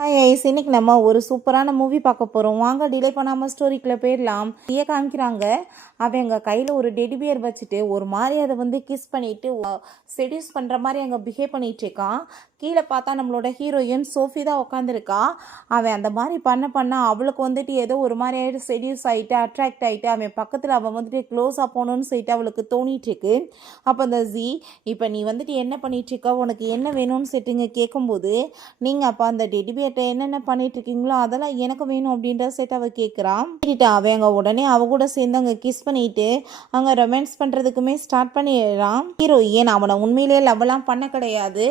Hi ice, இன்னைக்கு நம்ம ஒரு சூப்பரான மூவி பார்க்க போகிறோம். வாங்க டிலே பண்ணாமல் ஸ்டோரிக்குள்ளே போயிடலாம். காமிக்கிறாங்க. அவன் எங்கள் கையில் ஒரு டெடி பியர் வச்சுட்டு ஒரு மாதிரி அதை கிஸ் பண்ணிட்டு செடியூஸ் பண்ணுற மாதிரி அங்கே பிஹேவ் பண்ணிட்டு இருக்கான். கீழே பார்த்தா நம்மளோட ஹீரோயின் சோஃபி தான் உட்காந்துருக்கா. அவன் அந்த மாதிரி பண்ண அவளுக்கு ஏதோ ஒரு மாதிரி ஆகிட்டு செடியூஸ் ஆகிட்டு அட்ராக்ட் ஆகிட்டு அவன் பக்கத்தில் அவன் க்ளோஸாக போகணுன்னு சொல்லிட்டு அவளுக்கு தோணிட்டு இருக்கு. அப்போ அந்த ஜி, இப்போ நீ என்ன பண்ணிட்டு இருக்க, உனக்கு என்ன வேணும்னு சொல்லிட்டுங்க கேட்கும்போது, நீங்கள் அப்போ அந்த டெடி பியர்ட்ட என்னென்ன பண்ணிட்டு இருக்கீங்களோ அதெல்லாம் எனக்கு வேணும் அப்படின்ற சேர்த்து அவள் கேட்குறான். அவன் அங்கே உடனே அவ கூட சேர்ந்து அங்கே கிஸ் பண்ணிட்டு அங்கே ரொமான்ஸ் பண்ணுறதுக்குமே ஸ்டார்ட் பண்ணிடுறான். ஹீரோயின் அவனை உண்மையிலேயே லவ்லாம் பண்ண கிடையாது,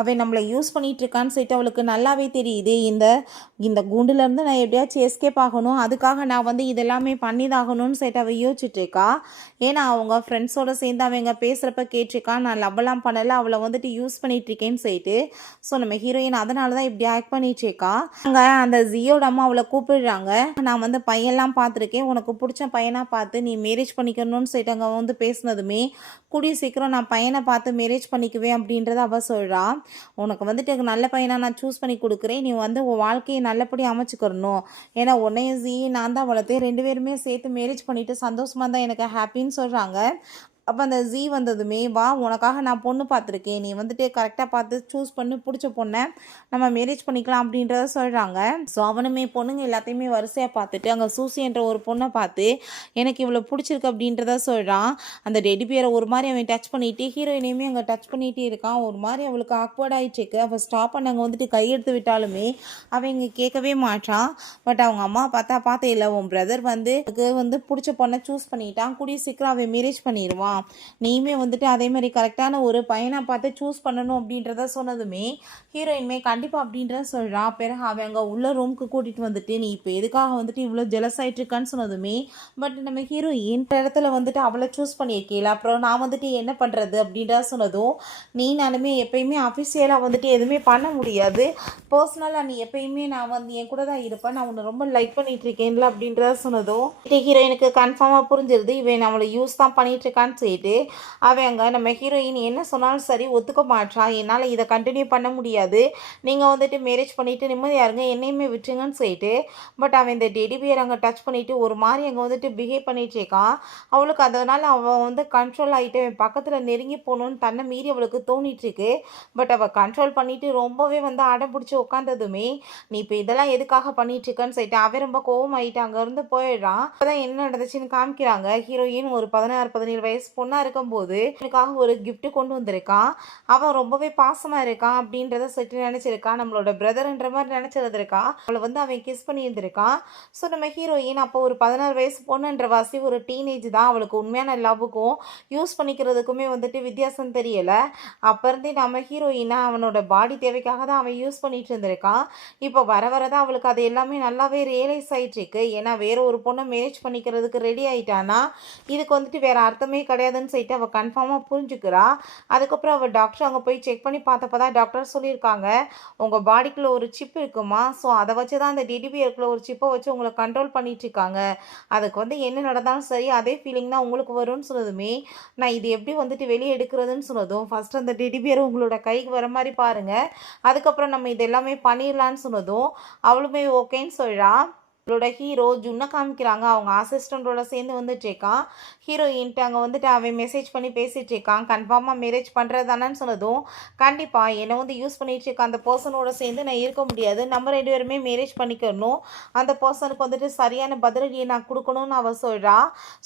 அவன் நம்மளை யூஸ் பண்ணிட்டு இருக்கான்னு சொல்லிட்டு அவளுக்கு நல்லாவே தெரியுது. இந்த குண்டுலேருந்து நான் எப்படியாச்சும் எஸ்கேப் ஆகணும், அதுக்காக நான் இதெல்லாமே பண்ணிதாகணும்னு சொல்லிட்டு அவள் யோசிச்சுட்டு இருக்கா. ஏன்னா அவங்க ஃப்ரெண்ட்ஸோடு சேர்ந்து அவங்க பேசுகிறப்ப கேட்டிருக்கான், நான் லவ்லாம் பண்ணலை, அவளை யூஸ் பண்ணிட்டு இருக்கேன்னு சொல்லிட்டு. ஸோ நம்ம ஹீரோயின் அதனால தான் இப்படி ஆக்ட் பண்ணிட்டு இருக்கா. அங்கே அந்த ஜியோட அம்மா அவளை கூப்பிடுறாங்க. நான் பையன்லாம் பார்த்துருக்கேன், உனக்கு பிடிச்ச பையனாக பார்த்து நீ மேரேஜ் பண்ணிக்கணும்னு சொல்லிட்டு அங்கே பேசினதுமே, கூடிய சீக்கிரம் நான் பையனை பார்த்து மேரேஜ் பண்ணிக்குவேன் அப்படின்றத அவள் சொல்கிறா. உனக்கு நல்ல பையனாக நான் சூஸ் பண்ணி கொடுக்குறேன், நீ உன் வாழ்க்கையை நல்லபடி அமைச்சுக்கிறணும். ஏன்னா உன்னையும் ஜி நான் தான் வளர்த்தேன், 2 பேருமே சேர்த்து மேரேஜ் பண்ணிவிட்டு சந்தோஷமாக தான் எனக்கு ஹாப்பின்னு சொல்கிறாங்க. அப்போ அந்த ஜி வந்ததுமே, வா உனக்காக நான் பொண்ணு பார்த்துருக்கேன், நீ கரெக்டாக பார்த்து சூஸ் பண்ணி பிடிச்ச பொண்ணை நம்ம மேரேஜ் பண்ணிக்கலாம் அப்படின்றத சொல்கிறாங்க. ஸோ அவனுமே பொண்ணுங்க எல்லாத்தையுமே வரிசையாக பார்த்துட்டு அங்கே சூசி என்ற ஒரு பொண்ணை பார்த்து எனக்கு இவ்வளோ பிடிச்சிருக்கு அப்படின்றத சொல்கிறான். அந்த டெடி பியரை ஒரு மாதிரி அவன் டச் பண்ணிவிட்டு ஹீரோயினையுமே அங்கே டச் பண்ணிகிட்டே இருக்கான். ஒரு மாதிரி அவளுக்கு ஆக்வர்ட் ஆகிட்டுருக்கு. அவள் ஸ்டாப் பண்ண அங்கே கையெடுத்து விட்டாலுமே அவன் இங்கே கேட்கவே மாட்டான். பட் அவங்க அம்மா பார்த்தே இல்லை, உன் பிரதர் பிடிச்ச பொண்ணை சூஸ் பண்ணிட்டான், கூடிய சீக்கிரம் அவன் மேரேஜ் பண்ணிடுவான், நீயுமே அதே மாதிரி கரெக்டான ஒரு பையனை பார்த்து சூஸ் பண்ணணும் அப்படின்றத சொன்னதுமே ஹீரோயின்மே கண்டிப்பாக அப்படின்றத சொல்கிறான். பிறகு அவன் அங்கே உள்ள ரூமுக்கு கூட்டிகிட்டு நீ இப்போ எதுக்காக இவ்வளோ ஜெலஸ் ஆகிட்டு இருக்கான்னு சொன்னதுமே, பட் நம்ம ஹீரோயின் இடத்துல அவளை சூஸ் பண்ணியிருக்கீல, அப்புறம் நான் என்ன பண்ணுறது அப்படின்றத சொன்னதும், நானுமே எப்பயுமே அஃபிஷியலாக எதுவுமே பண்ண முடியாது, பர்சனலாக நீ எப்பயுமே நான் என் கூட தான் இருப்பேன், நான் உன்னை ரொம்ப லைக் பண்ணிட்டு இருக்கேன்ல அப்படின்றத சொன்னதும் ஹீரோயினுக்கு கன்ஃபார்மாக புரிஞ்சிருது, இவன் நம்மளை யூஸ் தான் பண்ணிட்டு இருக்கான்னு சொல்லிட்டு. அவங்க நம்ம ஹீரோயின் என்ன சொன்னாலும் சரி ஒத்துக்க மாட்டா, என்னால் இதை கண்டினியூ பண்ண முடியாது, நீங்கள் மேரேஜ் பண்ணிவிட்டு நிம்மதியாக இருங்க, என்னையுமே விட்டுருங்கன்னு சொல்லிட்டு. பட் அவன் இந்த டெடி பியர் அங்கே டச் பண்ணிவிட்டு ஒரு மாதிரி அங்கே பிஹேவ் பண்ணிட்டு இருக்கான். அவளுக்கு அதனால் அவள் கண்ட்ரோல் ஆகிட்டு பக்கத்தில் நெருங்கி போகணுன்னு தன்னை மீறி அவளுக்கு தோணிட்டுருக்கு. பட் அவள் கண்ட்ரோல் பண்ணிவிட்டு ரொம்பவே அடம் பிடிச்சி உட்காந்ததுமே, நீ இப்போ இதெல்லாம் எதுக்காக பண்ணிட்டுருக்கன்னு சொல்லிட்டு அவன் ரொம்ப கோவம் ஆகிட்டு அங்கேருந்து போயிடுறான். அப்போதான் என்ன நடந்துச்சுன்னு காமிக்கிறாங்க. ஹீரோயின் ஒரு 16-17 வயசு பொண்ணாக இருக்கும்போது எனக்காக ஒரு கிஃப்ட் கொண்டு வந்திருக்கான். அவன் ரொம்பவே பாசமாக இருக்கான் அப்படின்றத சொல்லிட்டு நினச்சிருக்கான், நம்மளோட பிரதர்ன்ற மாதிரி நினச்சிருந்திருக்கான். அவளை அவன் கிஸ் பண்ணி இருந்திருக்கான். ஸோ நம்ம ஹீரோயின் அப்போ ஒரு 16 வயசு பொண்ணுன்ற வாசி ஒரு டீனேஜ் தான், அவளுக்கு உண்மையான லவ்வுக்கும் யூஸ் பண்ணிக்கிறதுக்குமே வித்தியாசம் தெரியலை. அப்போ இருந்தே நம்ம ஹீரோயினை அவனோட பாடி தேவைக்காக தான் அவன் யூஸ் பண்ணிட்டு இருந்திருக்கான். இப்போ வர வரதான் அவளுக்கு அது எல்லாமே நல்லாவே ரியலைஸ் ஆகிட்டு இருக்கு. ஏன்னா வேற ஒரு பொண்ணை மேரேஜ் பண்ணிக்கிறதுக்கு ரெடி ஆகிட்டானா இதுக்கு வேற அர்த்தமே கிடையாதுன்னு சொல்லிட்டு அவள் கன்ஃபார்மாக புரிஞ்சுக்கிறா. அதுக்கப்புறம் அவள் டாக்டர் அங்கே போய் செக் பண்ணி பார்த்தப்ப தான் டாக்டர் சொல்லியிருக்காங்க, உங்கள் பாடிக்குள்ளே ஒரு சிப் இருக்குமா, ஸோ அதை வச்சு தான் அந்த டிடிபியருக்குள்ள ஒரு சிப்பை வச்சு உங்களை கண்ட்ரோல் பண்ணிட்டு இருக்காங்க, அதுக்கு என்ன நடந்தாலும் சரி அதே ஃபீலிங் தான் உங்களுக்கு வரும்னு சொன்னதுமே, நான் இது எப்படி வெளியே எடுக்கிறதுன்னு சொன்னதும், ஃபஸ்ட் அந்த டிடிபியர் உங்களோட கைக்கு வர மாதிரி பாருங்கள், அதுக்கப்புறம் நம்ம இது எல்லாமே பண்ணிடலான்னு சொன்னதும் அவளுமே ஓகேன்னு சொல்கிறான். அவளோட ஹீரோ ஜுன்னை காமிக்கிறாங்க, அவங்க அசிஸ்டண்ட்டோட சேர்ந்து வந்துட்டுருக்கான். ஹீரோயின்ட்டு அங்கே அவன் மெசேஜ் பண்ணி பேசிகிட்டு இருக்கான், கன்ஃபார்மாக மேரேஜ் பண்ணுறது தானேன்னு சொன்னதும், கண்டிப்பாக என்னை யூஸ் பண்ணிகிட்டு இருக்க அந்த பர்சனோட சேர்ந்து நான் இருக்க முடியாது, நம்ம 2 பேருமே மேரேஜ் பண்ணிக்கணும், அந்த பர்சனுக்கு சரியான பதிலடியை நான் கொடுக்கணும்னு அவள் சொல்கிறா.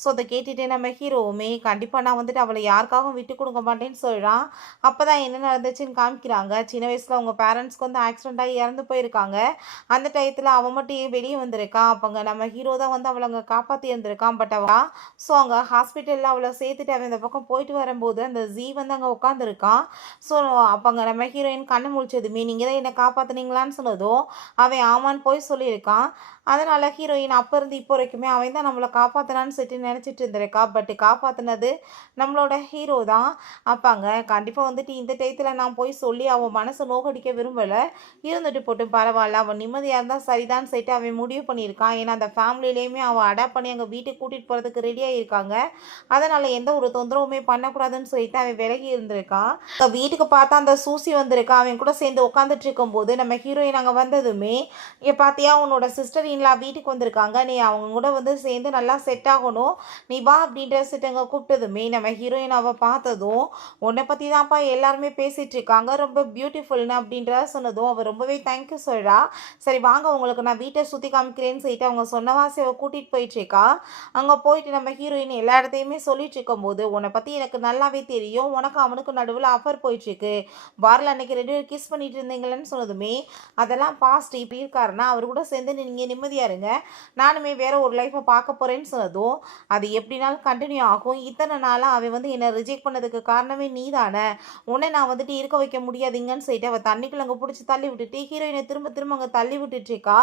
ஸோ அதை கேட்டுட்டு நம்ம ஹீரோவுமே கண்டிப்பாக நான் அவளை யாருக்காகவும் விட்டு கொடுக்க மாட்டேன்னு சொல்கிறான். அப்போ தான் என்ன நடந்துச்சுன்னு காமிக்கிறாங்க. சின்ன வயசில் அவங்க பேரண்ட்ஸ்க்கு ஆக்சிடென்ட் ஆகி இறந்து போயிருக்காங்க. அந்த டயத்தில் அவன் மட்டும் வெளியே வந்திருக்கான். அப்போங்க நம்ம ஹீரோ தான் அவளை அங்கே காப்பாற்றி இருந்திருக்கான். பட் ஸோ அங்கே ஹாஸ்பிட்டலில் அவளை சேர்த்துட்டு அவன் இந்த பக்கம் போயிட்டு வரும்போது அந்த ஜி அங்கே உட்காந்துருக்கான். ஸோ அப்போங்க நம்ம ஹீரோயின் கண்ணு முழிச்சதுமே, நீங்கள் தான் என்னை காப்பாற்றுனீங்களான்னு சொன்னதும் அவன் ஆமான்னு போய் சொல்லியிருக்கான். அதனால் ஹீரோயின் அப்போ இருந்து இப்போ வரைக்குமே அவன் தான் நம்மளை காப்பாற்றினான்னு சொல்லிட்டு நினச்சிட்டு இருந்திருக்கா. பட் காப்பாற்றினது நம்மளோட ஹீரோ தான். அப்பாங்க கண்டிப்பாக இந்த டயத்தில் நான் போய் சொல்லி அவன் மனசை நோக்கடிக்க விரும்பலை, போட்டு பரவாயில்ல, அவன் நிம்மதியாக இருந்தால் சரிதான்னு சொல்லிட்டு அவன் முடிவு பண்ணி பண்ணியிருக்கான். ஏன்னா அந்த ஃபேமிலிலேயுமே அவள் அடாப்ட் பண்ணி அங்கே வீட்டுக்கு கூட்டிகிட்டு போகிறதுக்கு ரெடியாக இருக்காங்க. அதனால் எந்த ஒரு தொந்தரவுமே பண்ணக்கூடாதுன்னு சொல்லிட்டு அவன் விலகி இருந்திருக்கான். வீட்டுக்கு பார்த்தா அந்த சூசி வந்திருக்கா. அவன் கூட சேர்ந்து உட்காந்துட்டு இருக்கும்போது நம்ம ஹீரோயின் அங்கே வந்ததுமே, இங்கே பார்த்தியா உன்னோட சிஸ்டர் இன்லா வீட்டுக்கு வந்திருக்காங்க, நீ அவங்க கூட வந்து சேர்ந்து நல்லா செட் ஆகணும், நீ வா அப்படின்ற சிட்டங்க கூப்பிட்டதுமே நம்ம ஹீரோயின் அவள் பார்த்ததும், உன்னை பற்றி தான்ப்பா எல்லாருமே பேசிகிட்டு இருக்காங்க, ரொம்ப பியூட்டிஃபுல்னு அப்படின்ற சொன்னதும் அவள் ரொம்பவே தேங்க்யூ சொல்கிறா. சரி வாங்க உங்களுக்கு நான் வீட்டை சுற்றி காமிக்கிறேன்னு சொல்லிட்டு அவங்க சொன்னவாசி அவள் கூட்டிகிட்டு போயிட்டுருக்கா. அங்கே போயிட்டு நம்ம ஹீரோயின் எல்லா இடத்தையுமே சொல்லிட்டு இருக்கும்போது, உன்னை பற்றி எனக்கு நல்லாவே தெரியும், உனக்கு அவனுக்கு நடுவில் ஆஃபர் போயிட்டுருக்கு, பாரில் அன்னைக்கு 2 பேரும் கிஸ் பண்ணிட்டு இருந்தீங்களேன்னு சொன்னதுமே, அதெல்லாம் பாஸ்ட், இப்படி இருக்காருன்னா அவர் கூட சேர்ந்து நீங்கள் நிம்மதியாக இருங்க, நானுமே வேற ஒரு லைஃப்பை பார்க்க போகிறேன்னு சொன்னதும், அது எப்படினாலும் கண்டினியூ ஆகும், இத்தனை நாளாக அவன் வந்து என்னை ரிஜெக்ட் பண்ணதுக்கு காரணமே நீ தானே, உன்னை நான் வந்துட்டு இருக்க வைக்க முடியாதுங்கன்னு சொல்லிட்டு அவள் தண்ணிக்குள்ள அங்கே பிடிச்சி தள்ளி விட்டுட்டு ஹீரோயினை திரும்ப திரும்ப அங்கே தள்ளி விட்டுட்ருக்கா.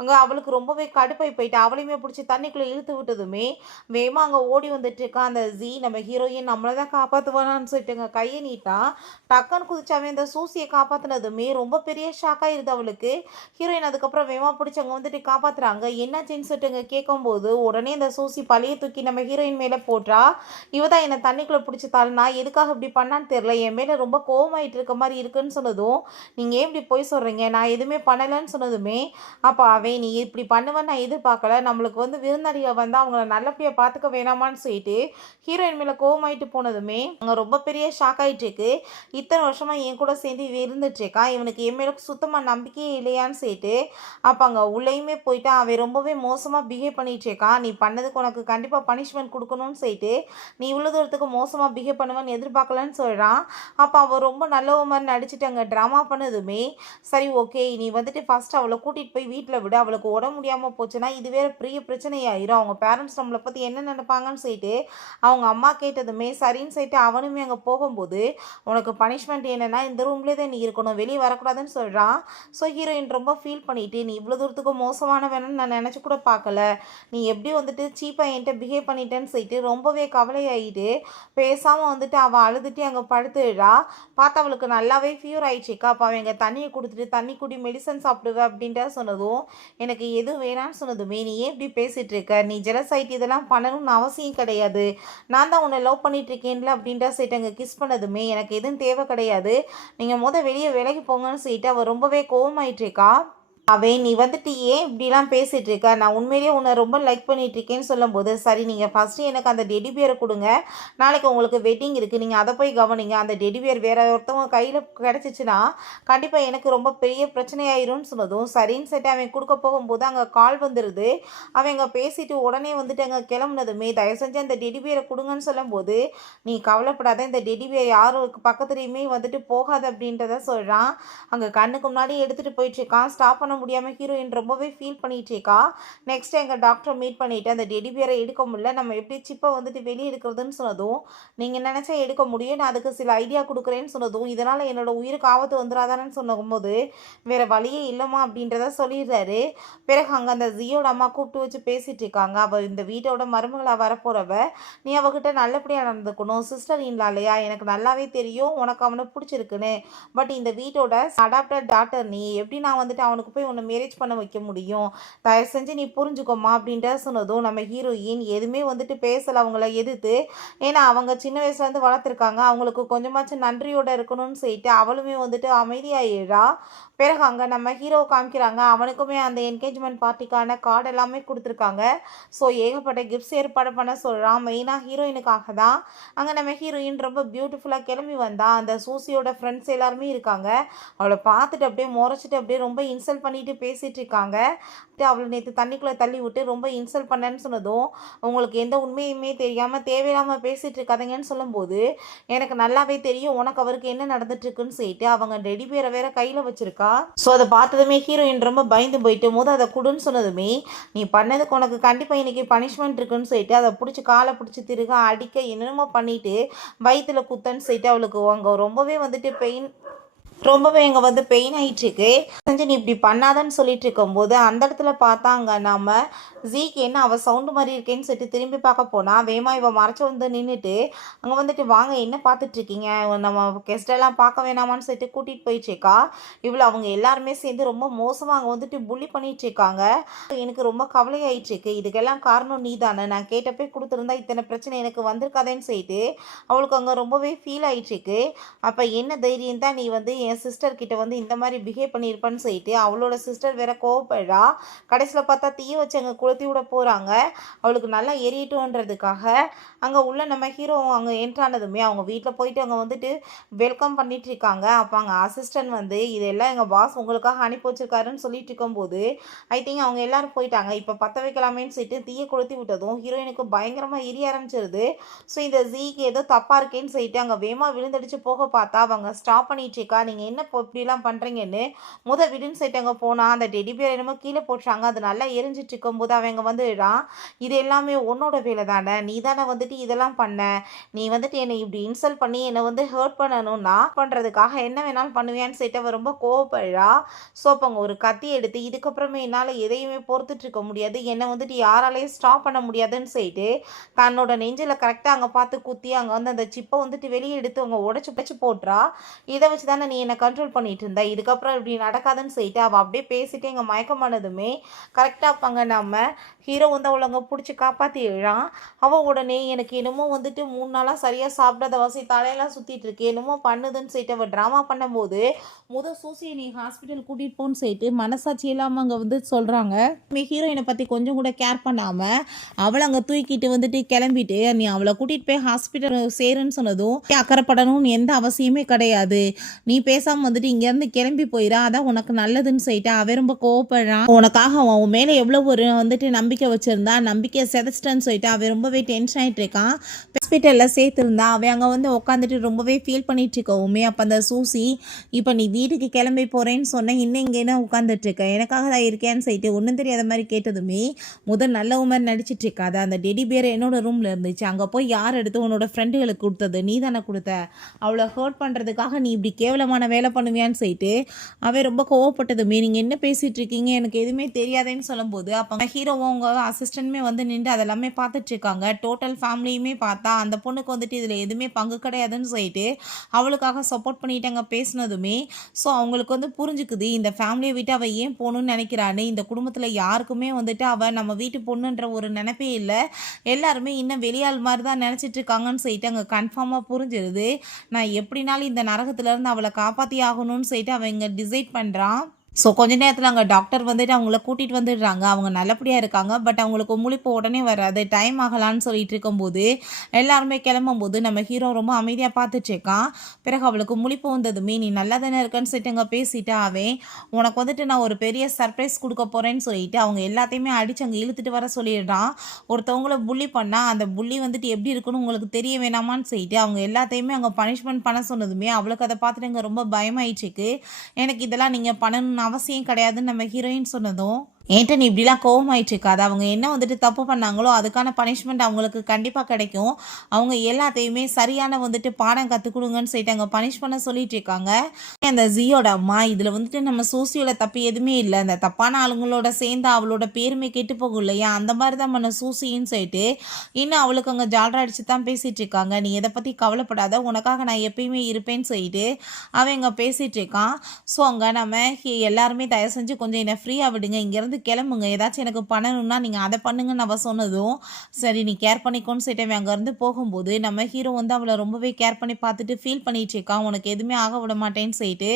அங்கே அவளுக்கு ரொம்பவே கடுப்பாய் போயிட்டு அவளையுமே பிடிச்சி தண்ணிக்குள்ளே இழுத்து விட்டதுமே வேகமாக அங்கே ஓடி வந்துட்டு இருக்கான் அந்த ஜி. நம்ம ஹீரோயின் நம்மளை தான் காப்பாற்றுவானான்னு சொல்லிட்டு அங்கே கையை நீட்டான். டக்குன்னு குதிச்சாவே இந்த சூசியை காப்பாற்றினதுமே ரொம்ப பெரிய ஷாக் ஆயிருது அவளுக்கு. ஹீரோயின் அதுக்கப்புறம் வேகமாக பிடிச்சி அங்கே வந்துட்டு காப்பாற்றுறாங்க. என்னாச்சுன்னு சொல்லிட்டு அங்கே கேட்கும்போது உடனே இந்த சூசி பழைய தூக்கி நம்ம ஹீரோயின் மேலே போட்டா. இவ தான் என்னை தண்ணிக்குள்ளே பிடிச்சி தள்ளினா, எதுக்காக இப்படி பண்ணான்னு தெரில, என் மேலே ரொம்ப கோவமாயிட்டு இருக்க மாதிரி இருக்குன்னு சொன்னதும், நீங்கள் ஏன் இப்படி போய் சொல்கிறீங்க, நான் எதுவுமே பண்ணலைன்னு சொன்னதுமே, அப்போ அவன் நீ இப்படி பண்ணுவேன்னு நான் எதிர்பார்க்கல, நம்மளுக்கு வந்து விருந்தாளிகள் வந்து அவங்கள நல்லபடியாக பார்த்துக்க வேணாமான்னு சொல்லிட்டு ஹீரோயின் மேலே கோவமாயிட்டு போனதுமே அங்கே ரொம்ப பெரிய ஷாக் ஆகிட்டு இருக்கு. இத்தனை வருஷமாக என் கூட சேர்ந்து இருந்துட்டுருக்கான், இவனுக்கு என் மேலே சுத்தமாக நம்பிக்கையே இல்லையான்னு சொல்லிட்டு அப்போ அங்கே உள்ளேயுமே போயிட்டு அவன் ரொம்பவே மோசமாக பிஹேவ் பண்ணிட்டு இருக்கான். நீ பண்ணதுக்கு உனக்கு கண்டிப்பாக பனிஷ்மெண்ட் கொடுக்கணும்னு சொல்லிட்டு நீ இவ்வளோ தூரத்துக்கு மோசமாக பிஹேவ் பண்ணுவேன்னு எதிர்பார்க்கலன்னு சொல்கிறான். அப்போ அவள் ரொம்ப நல்லவ மாதிரி நடிச்சுட்டு அங்கே ட்ராமா பண்ணதுமே, சரி ஓகே நீ வந்துட்டு ஃபஸ்ட் அவளை கூட்டிகிட்டு போய் வீட்டில் விட, அவளுக்கு உடம்பு முடியாமல் போச்சுன்னா இது வேறு பெரிய பிரச்சனையாயிரும், அவங்க பேரண்ட்ஸ் நம்மளை பற்றி என்ன நினைப்பாங்கன்னு சொல்லிட்டு அவங்க அம்மா கேட்டதுமே சரின்னு சொல்லிட்டு அவனுமே அங்கே போகும்போது, உனக்கு பனிஷ்மெண்ட் என்னென்னா இந்த ரூம்லேயே தான் நீ இருக்கணும், வெளியே வரக்கூடாதுன்னு சொல்கிறான். ஸோ ஹீரோயின் ரொம்ப ஃபீல் பண்ணிவிட்டு, நீ இவ்வளோ தூரத்துக்கு மோசமானவன்னு நான் நினச்சி கூட பார்க்கல, நீ எப்படி வந்துட்டு சீப்பாக என்கிட்ட பிஹேவ் பண்ணிட்டேன்னு சொல்லிட்டு ரொம்பவே கவலையாயிட்டு பேசாமல் வந்துட்டு அவள் அழுதுட்டு அங்கே படுத்துடுறா. பார்த்து அவளுக்கு நல்லாவே ஃபியூர் ஆயிடுச்சுக்கா. அப்போ அவன் எங்கே தண்ணியை கொடுத்துட்டு தண்ணி குடி மெடிசன் சாப்பிடுவேன் அப்படின்ட்டு சொன்னதும், எனக்கு எதுவும் வேணான்னு சொன்னதுமே, நீ ஏன் இப்படி பேசிகிட்டு இருக்க, நீ ஜெலஸ் ஆகிட்டு இதெல்லாம் பண்ணணும்னு அவசியம் கிடையாது, நான் தான் உன்னை லவ் பண்ணிட்டு இருக்கேன்ல அப்படின்ட்டு சொல்லிட்டு அங்கே கிஸ் பண்ணதுமே, எனக்கு எதுவும் தேவை கிடையாது, நீங்கள் வெளியே விலகி போங்கன்னு சொல்லிட்டு அவள் ரொம்பவே கோவமாயிட்டு இருக்கா. அவன் நீ வந்துட்டு ஏன் இப்படிலாம் பேசிகிட்டு இருக்க, நான் உண்மையிலேயே உன்னை ரொம்ப லைக் பண்ணிட்டு இருக்கேன்னு சொல்லும்போது, சரி நீங்கள் ஃபஸ்ட்டு எனக்கு அந்த டெடிபியரை கொடுங்க, நாளைக்கு உங்களுக்கு வெட்டிங் இருக்குது, நீங்கள் அதை போய் கவனிங்க, அந்த டெடிபியர் வேற ஒருத்தவங்க கையில் கிடச்சிச்சின்னா கண்டிப்பாக எனக்கு ரொம்ப பெரிய பிரச்சனையாயிரும்னு சொன்னதும் சரின்னு சொல்லிட்டு அவன் கொடுக்க போகும்போது அங்கே கால் வந்துடுது. அவன் அங்கே பேசிட்டு உடனே வந்துட்டு அங்கே கிளம்புனதுமே, தயவு செஞ்சு அந்த டெடிபியரை கொடுங்கன்னு சொல்லும்போது, நீ கவலைப்படாத, இந்த டெடிபியர் யாருக்கு பக்கத்துலேயுமே வந்துட்டு போகாது அப்படின்றத சொல்கிறான். அங்கே கண்ணுக்கு முன்னாடி எடுத்துகிட்டு போயிட்டுருக்கான். ஸ்டாப் பண்ண முடியாமல் ஹீரோயின் ரொம்பவே ஃபீல் பண்ணிட்டு இருக்கா. நெக்ஸ்ட் எங்கள் டாக்டரை மீட் பண்ணிவிட்டு அந்த டெடிபியரை எடுக்க முடியல, நம்ம எப்படி சிப்பை வந்துட்டு வெளியே எடுக்கிறதுன்னு சொன்னதும், நீங்கள் நினச்சா எடுக்க முடியும், நான் அதுக்கு சில ஐடியா கொடுக்குறேன்னு சொன்னதும், இதனால் என்னோட உயிருக்கு ஆபத்து வந்துடாதானு சொன்னபோது, வேறு வழியே இல்லைம்மா அப்படின்றத சொல்லிடுறாரு. பிறகு அங்கே அந்த ஜியோட அம்மா கூப்பிட்டு வச்சு பேசிகிட்டு இருக்காங்க. அவள் இந்த வீட்டோட மருமகளாக வரப்போகிறவ, நீ அவகிட்ட நல்லபடியாக நடந்துக்கணும், சிஸ்டர் இன்லா இல்லையா, எனக்கு நல்லாவே தெரியும் உனக்கு அவனை பிடிச்சிருக்குன்னு, பட் இந்த வீட்டோட அடாப்டட் டாட்டர் நீ, எப்படி நான் வந்துட்டு அவனுக்கு போய் உன்னை மேரேஜ் பண்ண வைக்க முடியும், தயவு செஞ்சு நீ புரிஞ்சுக்கோமா அப்படின்ற சொன்னதும், நம்ம ஹீரோயின் எதுவுமே வந்துட்டு பேசலை அவங்கள எதிர்த்து. ஏன்னா அவங்க சின்ன வயசுலேருந்து வளர்த்துருக்காங்க, அவங்களுக்கு கொஞ்சமாச்சும் நன்றியோடு இருக்கணும்னு சொல்லிட்டு அவளுமே வந்துட்டு அமைதியாகிடுறா. பிறகு அங்கே நம்ம ஹீரோ காமிக்கிறாங்க, அவனுக்குமே அந்த என்கேஜ்மெண்ட் பார்ட்டிக்கான கார்டு எல்லாமே கொடுத்துருக்காங்க. ஸோ ஏகப்பட்ட கிஃப்ட்ஸ் ஏற்பாடு பண்ண சொல்கிறான், மெயினாக ஹீரோயினுக்காக தான். அங்கே நம்ம ஹீரோயின் ரொம்ப பியூட்டிஃபுல்லாக கிளம்பி வந்தா. அந்த சூசியோட ஃப்ரெண்ட்ஸ் எல்லாருமே இருக்காங்க. அவளை பார்த்துட்டு அப்படியே முறைச்சிட்டு அப்படியே ரொம்ப இன்சல்ட் பண்ணிட்டு பேசிகிட்டு இருக்காங்க. அவளை நேற்று தண்ணிக்குள்ளே தள்ளி விட்டு ரொம்ப இன்சல்ட் பண்ணேன்னு சொன்னதும், உங்களுக்கு எந்த உண்மையுமே தெரியாமல் தேவையில்லாமல் பேசிகிட்டு இருக்காதீங்கன்னு சொல்லும்போது, எனக்கு நல்லாவே தெரியும் உனக்கு அவருக்கு என்ன நடந்துட்டுருக்குன்னு சொல்லிட்டு அவங்க டெடிபியரை வேற கையில் வச்சுருக்கா. ஸோ அதை பார்த்ததுமே ஹீரோயின் ரொம்ப பயந்து போயிட்டு அதை குடுன்னு சொன்னதுமே, நீ பண்ணதுக்கு உனக்கு கண்டிப்பாக இன்றைக்கி பனிஷ்மெண்ட் இருக்குன்னு சொல்லிட்டு அதை பிடிச்சி காலை பிடிச்சி திருக அடிக்க என்னென்னமோ பண்ணிவிட்டு வயிற்றில் குத்தன்னு சொல்லிட்டு அவளுக்கு அங்கே ரொம்பவே வந்துட்டு பெயின் ரொம்பவே இங்கே வந்து பெயின் ஆயிட்டுருக்கு. செஞ்சு நீ இப்படி பண்ணாதன்னு சொல்லிட்டு இருக்கும்போது அந்த இடத்துல பார்த்தாங்க நாம ஜீக்கு என்ன அவள் சவுண்டு மாதிரி இருக்கேன்னு சொல்லிட்டு திரும்பி பார்க்க போனா வேமா இவ மறைச்சு வந்து நின்றுட்டு அங்கே வந்துட்டு வாங்க என்ன பார்த்துட்டு இருக்கீங்க நம்ம கெஸ்ட் எல்லாம் பார்க்க வேணாமான்னு சொல்லிட்டு கூட்டிகிட்டு போயிட்டுருக்கா. இவ்வளோ அவங்க எல்லாருமே சேர்ந்து ரொம்ப மோசமாக அங்கே வந்துட்டு புள்ளி பண்ணிட்டு இருக்காங்க. எனக்கு ரொம்ப கவலை ஆயிட்டுருக்கு. இதுக்கெல்லாம் காரணம் நீ தானே, நான் கேட்டப்பே கொடுத்துருந்தா இத்தனை பிரச்சனை எனக்கு வந்திருக்காதேன்னு சொல்லிட்டு அவளுக்கு அங்கே ரொம்பவே ஃபீல் ஆயிட்டுருக்கு. அப்போ என்ன தைரியம் தான் நீ வந்து என் சிஸ்டர் கிட்ட வந்து இந்த மாதிரி பிஹேவ் பண்ணியிருப்பான்னு சொல்லிட்டு அவளோட சிஸ்டர் வேற கோவப்படுறா. கடைசியில் பார்த்தா தீய வச்சு அங்கே கொளுத்தி விட போகிறாங்க. அவளுக்கு நல்லா எரியட்டும்ன்றதுக்காக அங்கே உள்ள நம்ம ஹீரோ அங்கே என்ட்ரானதுமே அவங்க வீட்டில் போயிட்டு அங்கே வந்துட்டு வெல்கம் பண்ணிட்டு இருக்காங்க. அப்போ அங்கே அசிஸ்டன்ட் வந்து இதெல்லாம் எங்கள் பாஸ் உங்களுக்காக அனுப்பி வச்சிருக்காருன்னு சொல்லிட்டு இருக்கும்போது ஐ திங்க் அவங்க எல்லாரும் போயிட்டாங்க. இப்போ பற்ற வைக்கலாமேன்னு சொல்லிட்டு தீயை கொளுத்தி விட்டதும் ஹீரோயினுக்கு பயங்கரமாக எரிய ஆரம்பிச்சிருது. ஸோ இந்த ஜீக்கு ஏதோ தப்பாக இருக்கேன்னு சொல்லிட்டு அங்கே வேகமாக விழுந்தடிச்சு போக பார்த்தா அவங்க ஸ்டாப் பண்ணிட்டு இருக்கா. நீங்கள் என்ன இப்படிலாம் பண்ணுறீங்கன்னு விடுன்னு சொல்லிட்டு அங்கே போனால் அந்த டெடி பேர் என்னமோ கீழே போட்டுறாங்க. அது நல்லா எரிஞ்சிட்டு இருக்கும்போது அவங்க வந்துடுறான். இது எல்லாமே உன்னோட வேலை தானே, நீ தானே வந்துட்டு இதெல்லாம் பண்ண, நீ வந்துட்டு என்னை இப்படி இன்சல்ட் பண்ணி என்னை வந்து ஹர்ட் பண்ணணும்னா பண்ணுறதுக்காக என்ன வேணாலும் பண்ணுவேன்னு சொல்லிட்டு அவன் ரொம்ப கோவப்படுறா. ஸோ அப்போ அவங்க ஒரு கத்தி எடுத்து இதுக்கப்புறமே என்னால் எதையுமே பொறுத்துட்டு இருக்க முடியாது, என்னை வந்துட்டு யாராலையும் ஸ்டாப் பண்ண முடியாதுன்னு சொல்லிட்டு தன்னோட நெஞ்சில் கரெக்டாக அங்கே பார்த்து குத்தி அங்கே வந்து அந்த சிப்பை வந்துட்டு வெளியே எடுத்து அவங்க உடச்சி போட்டுறா. இதை வச்சு தானே நீ என்னை கண்ட்ரோல் பண்ணிட்டு இருந்த, இதுக்கப்புறம் இப்படி நடக்காதுன்னு சொல்லிட்டு அவள் அப்படியே பேசிட்டு எங்கள் மயக்கமானதுமே கரெக்டாக இருப்பாங்க. நம்ம ஹீரோ வந்து அவளை பிடிச்சி காப்பாற்றிடுறான். அவள் உடனே எனக்கு என்னமோ வந்துட்டு 3 நாளாக சரியாக சாப்பிடாத வாசி தலையெல்லாம் சுற்றிட்டு இருக்கு என்னமோ பண்ணுதுன்னு சொல்லிட்டு அவள் ட்ராமா பண்ணும்போது சூசியை நீ ஹாஸ்பிட்டல் கூட்டிகிட்டு போன்னு சொல்லிட்டு மனசாட்சி இல்லாமல் அங்கே வந்து சொல்கிறாங்க. ஹீரோயினை பற்றி கொஞ்சம் கூட கேர் பண்ணாமல் அவளை அங்கே தூக்கிட்டு வந்துட்டு கிளம்பிட்டு நீ அவளை கூட்டிகிட்டு போய் ஹாஸ்பிட்டல் சேருன்னு சொன்னதும் அக்கறைப்படணும்னு எந்த அவசியமே கிடையாது, நீ பேசாமல் வந்துட்டு இங்கேருந்து கிளம்பி போயிடா, அதான் உனக்கு நல்லதுன்னு சொல்லிட்டு அவன் ரொம்ப கோவப்படுறான். உனக்காக அவன் மேலே எவ்வளோ ஒரு வந்துட்டு நம்பிக்கை வச்சுருந்தா நம்பிக்கையை செதச்சிட்டேன்னு சொல்லிட்டு அவன் ரொம்பவே டென்ஷன் ஆகிட்டு இருக்கான். ஹாஸ்பிட்டலில் சேர்த்துருந்தா அவன் அங்கே வந்து உட்காந்துட்டு ரொம்பவே ஃபீல் பண்ணிட்டு இருக்கவுமே அப்போ அந்த சூசி இப்போ நீ வீட்டுக்கு கிளம்பி போகிறேன்னு சொன்னேன், இன்னும் இங்கேனா உட்காந்துட்டு இருக்கேன், எனக்காக தான் இருக்கேன்னு சொல்லிட்டு ஒன்றும் தெரியாத மாதிரி கேட்டதுமே நல்ல மாதிரி நடிச்சிட்டு இருக்காது. அந்த டெடி பேர் என்னோட ரூமில் இருந்துச்சு, அங்கே போய் யார் எடுத்து உன்னோட ஃப்ரெண்டுகளுக்கு கொடுத்தது, நீ தானே கொடுத்த, அவளை ஹர்ட் பண்ணுறதுக்காக நீ இப்படி கேவலமான வேலை பண்ணுவியான்னு சொல்லிட்டு அவன் ரொம்ப கோவப்பட்டதுமே நீங்கள் என்ன பேசிகிட்டு இருக்கீங்க எனக்கு எதுவுமே தெரியாதேன்னு சொல்லும்போது அப்போ ஹீரோவும் அவங்க அசிஸ்டன்ட்மே வந்து நின்று அதெல்லாமே பார்த்துட்டு இருக்காங்க. டோட்டல் ஃபேமிலியுமே பார்த்தா அந்த பொண்ணுக்கு வந்துட்டு இதில் எதுவுமே பங்கு கிடையாதுன்னு சொல்லிட்டு அவளுக்காக சப்போர்ட் பண்ணிட்டு அங்கே பேசினதுமே ஸோ அவங்களுக்கு வந்து புரிஞ்சுக்குது இந்த ஃபேமிலியை விட்டு அவள் ஏன் போகணுன்னு நினைக்கிறான்னு. இந்த குடும்பத்தில் யாருக்குமே வந்துட்டு அவள் நம்ம வீட்டு பொண்ணுன்ற ஒரு நினைப்பே இல்லை, எல்லாருமே இன்னும் வெளியாள் மாதிரி தான் நினச்சிட்டு இருக்காங்கன்னு சொல்லிட்டு அங்கே கன்ஃபார்மாக புரிஞ்சிருது. நான் எப்படினாலும் இந்த நரகத்துலேருந்து அவளை காப்பாற்றி ஆகணும்னு சொல்லிட்டு அவன் இங்கே டிசைட் பண்ணுறான். ஸோ கொஞ்ச நேரத்தில் அங்கே டாக்டர் வந்துட்டு அவங்கள கூட்டிகிட்டு வந்துடுறாங்க. அவங்க நல்லபடியாக இருக்காங்க, பட் அவங்களுக்கு முழிப்பு உடனே வராது, டைம் ஆகலான்னு சொல்லிட்டு இருக்கும்போது எல்லாருமே கிளம்பும்போது நம்ம ஹீரோ ரொம்ப அமைதியாக பார்த்துட்டு இருக்கான். பிறகு அவளுக்கு முழிப்பு வந்ததுமே நீ நல்லா தானே இருக்கன்னு சொல்லிட்டு அங்கே பேசிட்டு அவன் உனக்கு வந்துட்டு நான் ஒரு பெரிய சர்ப்ரைஸ் கொடுக்க போகிறேன்னு சொல்லிட்டு அவங்க எல்லாத்தையுமே அடித்து அங்கே இழுத்துட்டு வர சொல்லிடுறான். ஒருத்தவங்கள புள்ளி பண்ணால் அந்த புள்ளி வந்துட்டு எப்படி இருக்குன்னு உங்களுக்கு தெரிய வேணாமான்னு சொல்லிட்டு அவங்க எல்லாத்தையுமே அங்கே பனிஷ்மெண்ட் பண்ண சொன்னதுமே அவளுக்கு அதை பார்த்துட்டு அங்கே ரொம்ப பயமாயிடுச்சுக்கு. எனக்கு இதெல்லாம் நீங்கள் பண்ணணும்னு அவசியம் கிடையாதுன்னு நம்ம ஹீரோயின் சொன்னதும் ஏன்ட்ட நீ இப்படிலாம் கோவமாயிட்டு இருக்காது, அவங்க என்ன வந்துட்டு தப்பு பண்ணாங்களோ அதுக்கான பனிஷ்மெண்ட் அவங்களுக்கு கண்டிப்பாக கிடைக்கும், அவங்க எல்லாத்தையுமே சரியான வந்துட்டு பாடம் கற்றுக் கொடுங்கன்னு சொல்லிட்டு அங்கே பனிஷ் பண்ண சொல்லிட்டு இருக்காங்க. அந்த ஜியோட அம்மா இதில் வந்துட்டு நம்ம சூசியோட தப்பு எதுவுமே இல்லை, அந்த தப்பான ஆளுங்களோட சேர்ந்து அவளோட பேருமே கெட்டு போகும் இல்லையா, அந்த மாதிரி தான் பண்ண சூசின்னு சொல்லிட்டு இன்னும் அவளுக்கு அங்கே ஜால்ரா அடிச்சு தான் பேசிகிட்டு இருக்காங்க. நீ எதை பற்றி கவலைப்படாத, உனக்காக நான் எப்பயுமே இருப்பேன்னு சொல்லிட்டு அவன் இங்கே பேசிகிட்டு இருக்கான். ஸோ அங்கே நம்ம எல்லாருமே தயவு செஞ்சு கொஞ்சம் என்னை ஃப்ரீயாக விடுங்க, இங்கேருந்து கிளம்புங்க, ஏதாச்சும் எனக்கு பண்ணணும்னா நீங்கள் அதை பண்ணுங்கன்னு அவள் சொன்னதும் சரி நீ கேர் பண்ணிக்கோன்னு சொல்லிட்டு அங்கேருந்து போகும்போது நம்ம ஹீரோ வந்து அவளை ரொம்பவே கேர் பண்ணி பார்த்துட்டு ஃபீல் பண்ணிட்டு இருக்கான், உனக்கு எதுவுமே ஆக விட மாட்டேன்னு சொல்லிட்டு.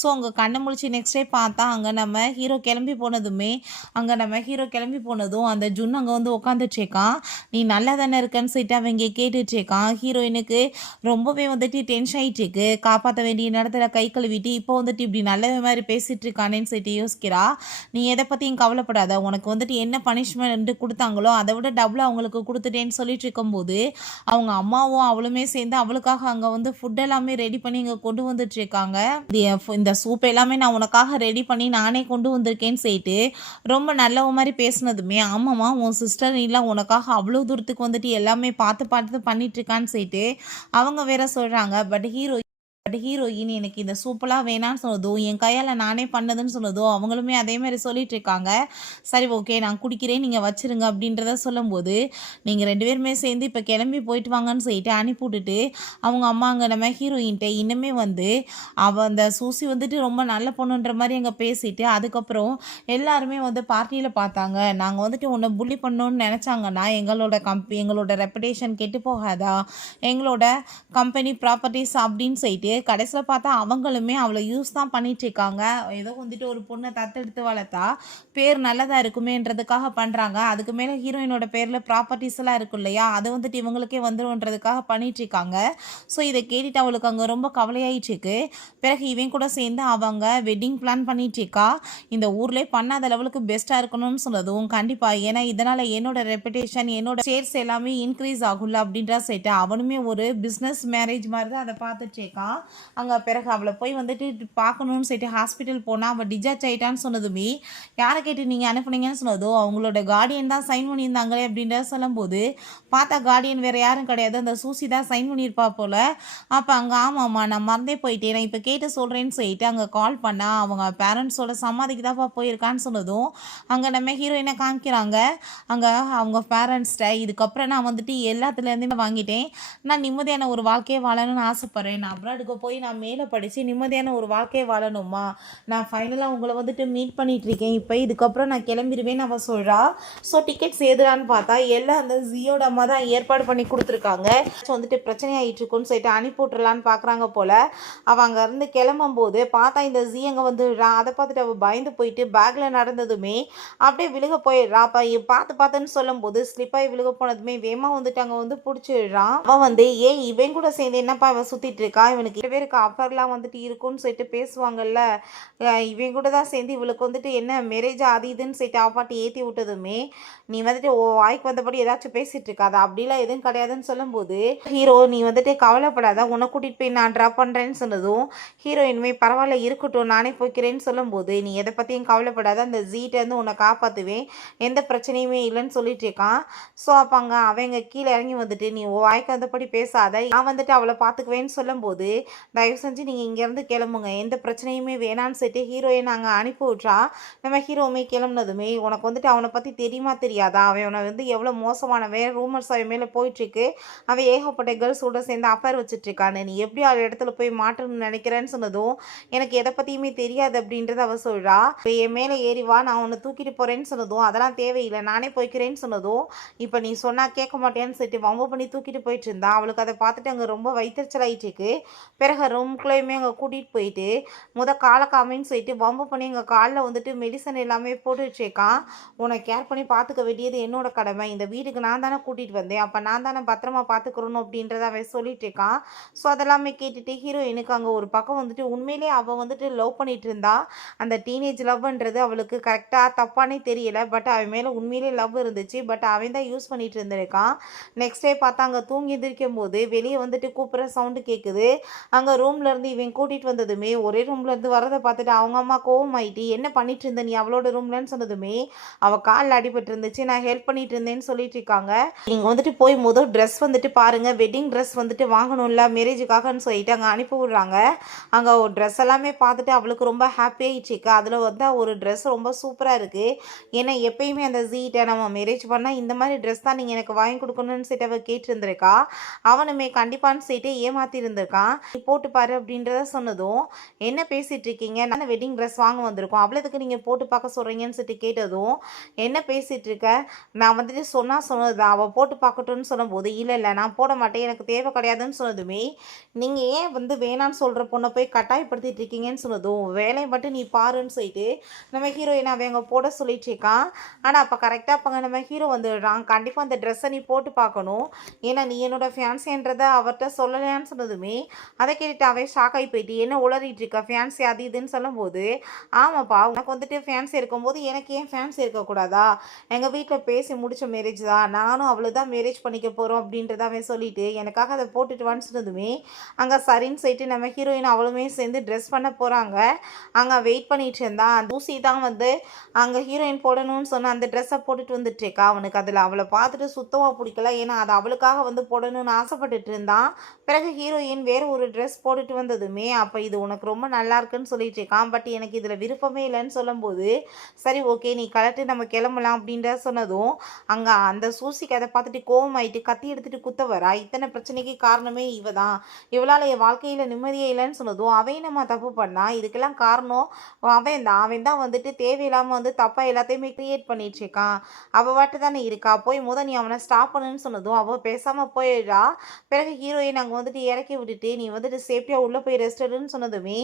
ஸோ அங்கே கண்ணை முழிச்சு நெக்ஸ்ட் டே பார்த்தா அங்கே நம்ம ஹீரோ கிளம்பி போனதும் அந்த ஜுன் அங்கே வந்து உட்காந்துட்டு இருக்கான். நீ நல்லா தானே இருக்கன்னு சொல்லிட்டு அவன் இங்கே கேட்டுட்டு இருக்கான். ஹீரோயினுக்கு ரொம்பவே வந்துட்டு டென்ஷன் ஆகிட்டு இருக்கு, காப்பாற்ற வேண்டிய நேரத்தில் கை கழுவிட்டு இப்போ வந்துட்டு இப்படி நல்ல மாதிரி பேசிட்டு இருக்கானேன்னு சொல்லிட்டு யோசிக்கிறா. நீ எதை பற்றியும் கவலைப்படாத, உனக்கு வந்துட்டு என்ன பனிஷ்மெண்ட் கொடுத்தாங்களோ அதை விட டபுளாக அவங்களுக்கு கொடுத்துட்டேன்னு சொல்லிட்டு இருக்கும்போது அவங்க அம்மாவும் அவளுமே சேர்ந்து அவளுக்காக அங்கே வந்து ஃபுட் எல்லாமே ரெடி பண்ணி இங்கே கொண்டு வந்துட்டு இருக்காங்க. இந்த சூப் எல்லாமே நான் உனக்காக ரெடி பண்ணி நானே கொண்டு வந்திருக்கேன்னு சொல்லிட்டு ரொம்ப நல்ல மாதிரி பேசினதுமே ஆமாம்மா உன் சிஸ்டர் இல்லை உனக்காக அவ்வளோ தூரத்துக்கு வந்துட்டு எல்லாமே பார்த்து பண்ணிட்டு இருக்கான்னு சொல்லிட்டு அவங்க வேற சொல்கிறாங்க. பட் ஹீரோ பட் ஹீரோயின் எனக்கு இந்த சூப்பராக வேணான்னு சொன்னதும், என் கையால் நானே பண்ணதுன்னு சொன்னதும், அவங்களுமே அதே மாதிரி சொல்லிட்டு இருக்காங்க. சரி ஓகே நான் குடிக்கிறேன், நீங்கள் வச்சிருங்க அப்படின்றத சொல்லும்போது, நீங்கள் 2 பேருமே சேர்ந்து இப்போ கிளம்பி போயிட்டு வாங்கன்னு சொல்லிட்டு அனுப்பி விட்டுட்டு, அவங்க அம்மா அங்கே நம்ம ஹீரோயின்ட்ட இன்னுமே வந்து அந்த சூசி வந்துட்டு ரொம்ப நல்ல பொண்ணுன்ற மாதிரி அங்கே பேசிட்டு, அதுக்கப்புறம் எல்லாருமே வந்து பார்ட்டியில் பார்த்தாங்க. நாங்கள் வந்துட்டு உன்னை புள்ளி பண்ணணும்னு நினச்சாங்கன்னா எங்களோட ரெப்புடேஷன் கெட்டு போகாதா, எங்களோட கம்பெனி ப்ராப்பர்ட்டிஸ் அப்படின்னு சொல்லிட்டு கடைசியில் பார்த்தா அவங்களுமே அவளை யூஸ் தான் பண்ணிட்டு இருக்காங்க. ஏதோ வந்துட்டு ஒரு பொண்ணை தத்தெடுத்து வளர்த்தா பேர் நல்லதாக இருக்குமேன்றதுக்காக பண்ணுறாங்க. அதுக்கு மேலே ஹீரோயினோட பேரில் ப்ராப்பர்ட்டிஸ் எல்லாம் இருக்கும் இல்லையா, அது வந்துட்டு இவங்களுக்கே வந்துருன்றதுக்காக பண்ணிட்டு இருக்காங்க. ஸோ இதை கேட்டுட்டு அவளுக்கு அங்கே ரொம்ப கவலையாயிட்டு இருக்கு. பிறகு இவன் கூட சேர்ந்து அவங்க வெட்டிங் பிளான் பண்ணிட்டு இருக்கா. இந்த ஊர்லேயே பண்ணாத லெவலுக்கு பெஸ்ட்டாக இருக்கணும்னு சொன்னதும் கண்டிப்பாக, ஏன்னா இதனால் என்னோட ரெப்புடேஷன் என்னோட ஷேர்ஸ் எல்லாமே இன்க்ரீஸ் ஆகும்ல அப்படின்றா சொல்லிட்டு அவனுமே ஒரு பிஸ்னஸ் மேரேஜ் மாதிரி தான் அதை பார்த்துட்டு இருக்கான். அங்கே பிறகு அவளை போய் வந்துட்டு பார்க்கணும்னு சொல்லிட்டு ஹாஸ்பிட்டல் போனால் அவள் டிஜார்ஜ் ஆகிட்டான்னு சொன்னதுமே, யாரை கேட்டு நீங்கள் அனுப்புனீங்கன்னு சொன்னதும் அவங்களோட கார்டியன் தான் சைன் பண்ணியிருந்தாங்களே அப்படின்றத சொல்லும்போது, பார்த்தா கார்டியன் வேறு யாரும் கிடையாது, அந்த சூசி தான் சைன் பண்ணியிருப்பா போல். அப்போ அங்கே ஆமாம்மா நான் மறந்தே போயிட்டேன், நான் இப்போ கேட்டு சொல்கிறேன்னு சொல்லிட்டு அங்கே கால் பண்ணால் அவங்க பேரண்ட்ஸோட சமாதிக்கு தான்ப்பா போயிருக்கான்னு சொன்னதும், அங்கே நம்ம ஹீரோயினை காமிக்கிறாங்க. அங்கே அவங்க பேரண்ட்ஸ்கிட்ட இதுக்கப்புறம் நான் வந்துட்டு எல்லாத்துலேருந்துமே வாங்கிட்டேன், நான் நிம்மதியான ஒரு வாழ்க்கையை வாழணும்னு ஆசைப்பட்றேன், நான் அப்ராடுக்கு போய் நான் மேலே படித்து நிம்மதியான ஒரு வாழ்க்கையை வாழணுமா, நான் ஃபைனலாக உங்களை வந்துட்டு மீட் பண்ணிகிட்ருக்கேன், இப்போ இதுக்கப்புறம் நான் கிளம்பிடுவேன்னு அவள் சொல்கிறா. ஸோ டிக்கெட்ஸ் ஏதுடான்னு பார்த்தா எல்லாம் அந்த ஜியோட அம்மா தான் ஏற்பாடு பண்ணி கொடுத்துருக்காங்க. ஸோ வந்துட்டு பிரச்சனை ஆகிட்டு இருக்குன்னு சொல்லிட்டு அனுப்பி விட்றலான்னு பார்க்குறாங்க போல். அவள் அங்கேருந்து கிளம்பும்போது பார்த்தா இந்த ஜி அங்கே வந்துடுறான். அதை பார்த்துட்டு அவள் பயந்து போயிட்டு பேக்கில் நடந்ததுமே அப்படியே விழுக போயிடுறா. அப்போ பார்த்துன்னு சொல்லும்போது ஸ்லிப்பாகி விழுக போனதுமே வேகமாக வந்துட்டு அங்கே வந்து பிடிச்சிடுறான். அவன் வந்து ஏன் இவன் கூட சேர்ந்து என்னப்பா இவன் சுற்றிட்டு இருக்கா, இவனுக்கு 2 பேருக்கு அஃபர்லாம் வந்துட்டு இருக்குன்னு சொல்லிட்டு பேசுவாங்கல்ல, இவன் கூட தான் சேர்ந்து இவளுக்கு வந்துட்டு என்ன மேரேஜ் அது இதுன்னு சொல்லிட்டு அப்பாட்டி ஏற்றி விட்டதுமே, நீ வந்துட்டு வாய்க்கு வந்தபடி ஏதாச்சும் பேசிகிட்டு இருக்காது, அப்படிலாம் எதுவும் கிடையாதுன்னு சொல்லும்போது ஹீரோ நீ வந்துட்டு கவலைப்படாத, உன்னை கூட்டிகிட்டு போய் நான் ட்ராப் பண்ணுறேன்னு சொன்னதும் ஹீரோயின்மே பரவாயில்ல இருக்கட்டும் நானே போய்க்கிறேன்னு சொல்லும்போது, நீ எதை பற்றியும் கவலைப்படாத, அந்த ஜீட்டேருந்து உன்னை காப்பாற்றுவேன், எந்த பிரச்சனையுமே இல்லைன்னு சொல்லிட்டு இருக்கான். ஸோ அப்போ அங்கே அவங்க கீழே இறங்கி வந்துட்டு நீ வாய்க்கு வந்தபடி பேசாத, நான் வந்துட்டு அவளை பார்த்துக்குவேன்னு சொல்லும்போது, தயவு செஞ்சு நீங்கள் இங்கேருந்து கிளம்புங்க, எந்த பிரச்சனையுமே வேணான்னு சொல்லிட்டு ஹீரோயின் அங்கே அனுப்பி விட்றா. நம்ம ஹீரோவுமே கிளம்புனதுமே உனக்கு வந்துட்டு அவனை பற்றி தெரியுமா தெரியாதா, அவனை வந்து எவ்வளோ மோசமானவன், ரூமர்ஸ் அவன் மேலே போயிட்டுருக்கு, அவன் ஏகப்பட்ட கேர்ள்ஸோட சேர்ந்து அஃபேர் வச்சுட்ருக்கான்னு, நீ எப்படி அவள் இடத்துல போய் மாற்றணும்னு நினைக்கிறேன்னு சொன்னதும் எனக்கு எதை பற்றியுமே தெரியாது அப்படின்றத அவள் சொல்கிறா. இப்போ என் மேலே ஏறி வா, நான் உன்னை தூக்கிட்டு போகிறேன்னு சொன்னதும் அதெல்லாம் தேவையில்லை நானே போய்க்கிறேன்னு சொன்னதும், இப்போ நீ சொன்னால் கேட்க மாட்டேன்னு சொல்லிட்டு வம்பு பண்ணி தூக்கிட்டு போயிட்டு இருந்தா. அவளுக்கு அதை பார்த்துட்டு அங்கே ரொம்ப வயிற்றுச்சல் ஆகிட்டுருக்கு. பிறகு ரூம்குள்ளேயுமே அங்கே கூட்டிகிட்டு போயிட்டு காலை காமின்னு சொல்லிட்டு வம்பு பண்ணி எங்கள் காலில் வந்துட்டு மெடிசன் எல்லாமே போட்டுட்ருக்கான். உன்னை கேர் பண்ணி பார்த்துக்க வேண்டியது என்னோட கடமை, இந்த வீட்டுக்கு நான் தானே கூட்டிகிட்டு வந்தேன், அப்போ நான் தானே பத்திரமா பார்த்துக்கிறணும் அப்படின்றத அவன் சொல்லிட்டு இருக்கான். ஸோ அதெல்லாமே கேட்டுட்டு ஹீரோயினுக்கு அங்கே ஒரு பக்கம் வந்துட்டு உண்மையிலே அவள் வந்துட்டு லவ் பண்ணிட்டு இருந்தா. அந்த டீனேஜ் லவ்ன்றது அவளுக்கு கரெக்டாக தப்பானே தெரியலை, பட் அவன் மேலே உண்மையிலே லவ் இருந்துச்சு, பட் அவன் தான் யூஸ் பண்ணிட்டு இருந்திருக்கான். நெக்ஸ்ட் டே பார்த்தா அங்கே தூங்கி எந்திரிக்கும் போது வெளியே வந்துட்டு கூப்பிட்ற சவுண்டு கேட்குது. அங்கே ரூம்லேருந்து இவன் கூட்டிகிட்டு வந்ததுமே ஒரே ரூம்லேருந்து வரதை பார்த்துட்டு அவங்க அம்மா கோவம் ஆகிட்டு என்ன பண்ணிட்டு இருந்த நீ அவளோட ரூம்லன்னு சொன்னதுமே அவள் காலில் அடிபட்டு இருந்துச்சு, நான் ஹெல்ப் பண்ணிட்டு இருந்தேன்னு சொல்லிட்டு இருக்காங்க. நீங்கள் வந்துட்டு போய் முதல் ட்ரெஸ் வந்துட்டு பாருங்கள், வெட்டிங் ட்ரெஸ் வந்துட்டு வாங்கணும்ல மேரேஜுக்காகன்னு சொல்லிட்டு அங்கே அனுப்பி விடுறாங்க. அங்கே ஒரு ட்ரெஸ் எல்லாமே பார்த்துட்டு அவளுக்கு ரொம்ப ஹாப்பியாகிடுச்சிக்கா. அதில் வந்து ஒரு ட்ரெஸ் ரொம்ப சூப்பராக இருக்குது. ஏன்னா எப்பயுமே அந்த ஜீட்டை நம்ம மேரேஜ் பண்ணால் இந்த மாதிரி ட்ரெஸ் தான் நீங்கள் எனக்கு வாங்கி கொடுக்கணும்னு சொல்லிட்டு அவள் கேட்டிருந்திருக்கா. அவனுமே கண்டிப்பான்னு சொல்லிட்டு ஏமாற்றி இருந்திருக்கான். நீ போட்டு பாரு அப்படின்றத சொன்னதும் என்ன பேசிகிட்டு இருக்கீங்க, நான் வெட்டிங் ட்ரெஸ் வாங்க வந்திருக்கோம், அவ்வளோதுக்கு நீங்கள் போட்டு பார்க்க சொல்கிறீங்கன்னு சொல்லிட்டு கேட்டதும் என்ன பேசிகிட்டு இருக்க, நான் வந்துட்டு சொன்னது அவள் போட்டு பார்க்கட்டும்னு சொல்லும்போது இல்லை நான் போட மாட்டேன், எனக்கு தேவை கிடையாதுன்னு சொன்னதுமே நீங்கள் ஏன் வந்து வேணான்னு சொல்கிற பொண்ணை போய் கட்டாயப்படுத்திட்டு இருக்கீங்கன்னு சொன்னதும் வேலையை மட்டும் நீ பாருன்னு சொல்லிட்டு நம்ம ஹீரோயின் அவங்க போட சொல்லிட்டு இருக்கான். ஆனால் அப்போ கரெக்டாக அப்போ நம்ம ஹீரோ வந்துடுறான். கண்டிப்பாக அந்த ட்ரெஸ்ஸை நீ போட்டு பார்க்கணும், ஏன்னா நீ என்னோட ஃபியான்ஸின்றதை அவர்கிட்ட சொல்லலையான்னு சொன்னதுமே அதை கேட்டுட்டு அவன் ஷாக் ஆகி போயிட்டு என்ன உளறிட்டு இருக்கா, ஃபேன்ஸி அது இதுன்னு சொல்லும்போது ஆமாப்பா உனக்கு வந்துட்டு ஃபேன்ஸி இருக்கும்போது எனக்கு ஏன் ஃபேன்ஸி இருக்கக்கூடாதா, எங்கள் வீட்டில் பேசி முடித்த மேரேஜ் தான், நானும் அவ்வளோ தான் மேரேஜ் பண்ணிக்க போகிறோம் அப்படின்றத அவன் சொல்லிட்டு எனக்காக அதை போட்டுட்டு வான்னு சொன்னதுமே அங்கே சரின்னு சொல்லிட்டு நம்ம ஹீரோயின் அவளுமே சேர்ந்து ட்ரெஸ் பண்ண போகிறாங்க. அங்கே வெயிட் பண்ணிட்டு இருந்தான். தூசி தான் வந்து அங்கே ஹீரோயின் போடணும்னு சொன்ன அந்த ட்ரெஸ்ஸை போட்டுட்டு வந்துட்டுருக்கா. அவனுக்கு அதில் அவளை பார்த்துட்டு சுத்தமாக பிடிக்கல, ஏன்னா அது அவளுக்காக வந்து போடணும்னு ஆசைப்பட்டுட்டு இருந்தான். பிறகு ஹீரோயின் வேறு ஒரு ட்ரெஸ் போட்டுட்டு வந்ததுமே அப்போ இது உனக்கு ரொம்ப நல்லா இருக்குன்னு சொல்லிட்டு இருக்கான். பட் எனக்கு இதில் விருப்பமே இல்லைன்னு சொல்லும்போது சரி ஓகே நீ கலட்டு நம்ம கிளம்பலாம் அப்படின்ற சொன்னதும் அங்கே அந்த சூசிக்கு அதை பார்த்துட்டு கோவமாயிட்டு கத்தி எடுத்துட்டு குத்த வரா. இத்தனை பிரச்சனைக்கு காரணமே இவ தான், இவளால் என் வாழ்க்கையில் நிம்மதியே இல்லைன்னு சொன்னதும் அவன் நம்ம தப்பு பண்ணா, இதுக்கெல்லாம் காரணம் அவன் தான் வந்துட்டு தேவையில்லாமல் வந்து தப்பாக எல்லாத்தையுமே கிரியேட் பண்ணிட்டு இருக்கான். அவள் வாட்டு தானே இருக்கா, போய் நீ அவனை ஸ்டாப் பண்ணுன்னு சொன்னதும் அவள் பேசாமல் போயிடுறா. பிறகு ஹீரோயின் அங்கே வந்துட்டு இறக்கி விட்டுட்டு நீ வந்துட்டு சேஃப்டியாக உள்ளே போய் ரெஸ்ட் எடுன்னு சொன்னதுமே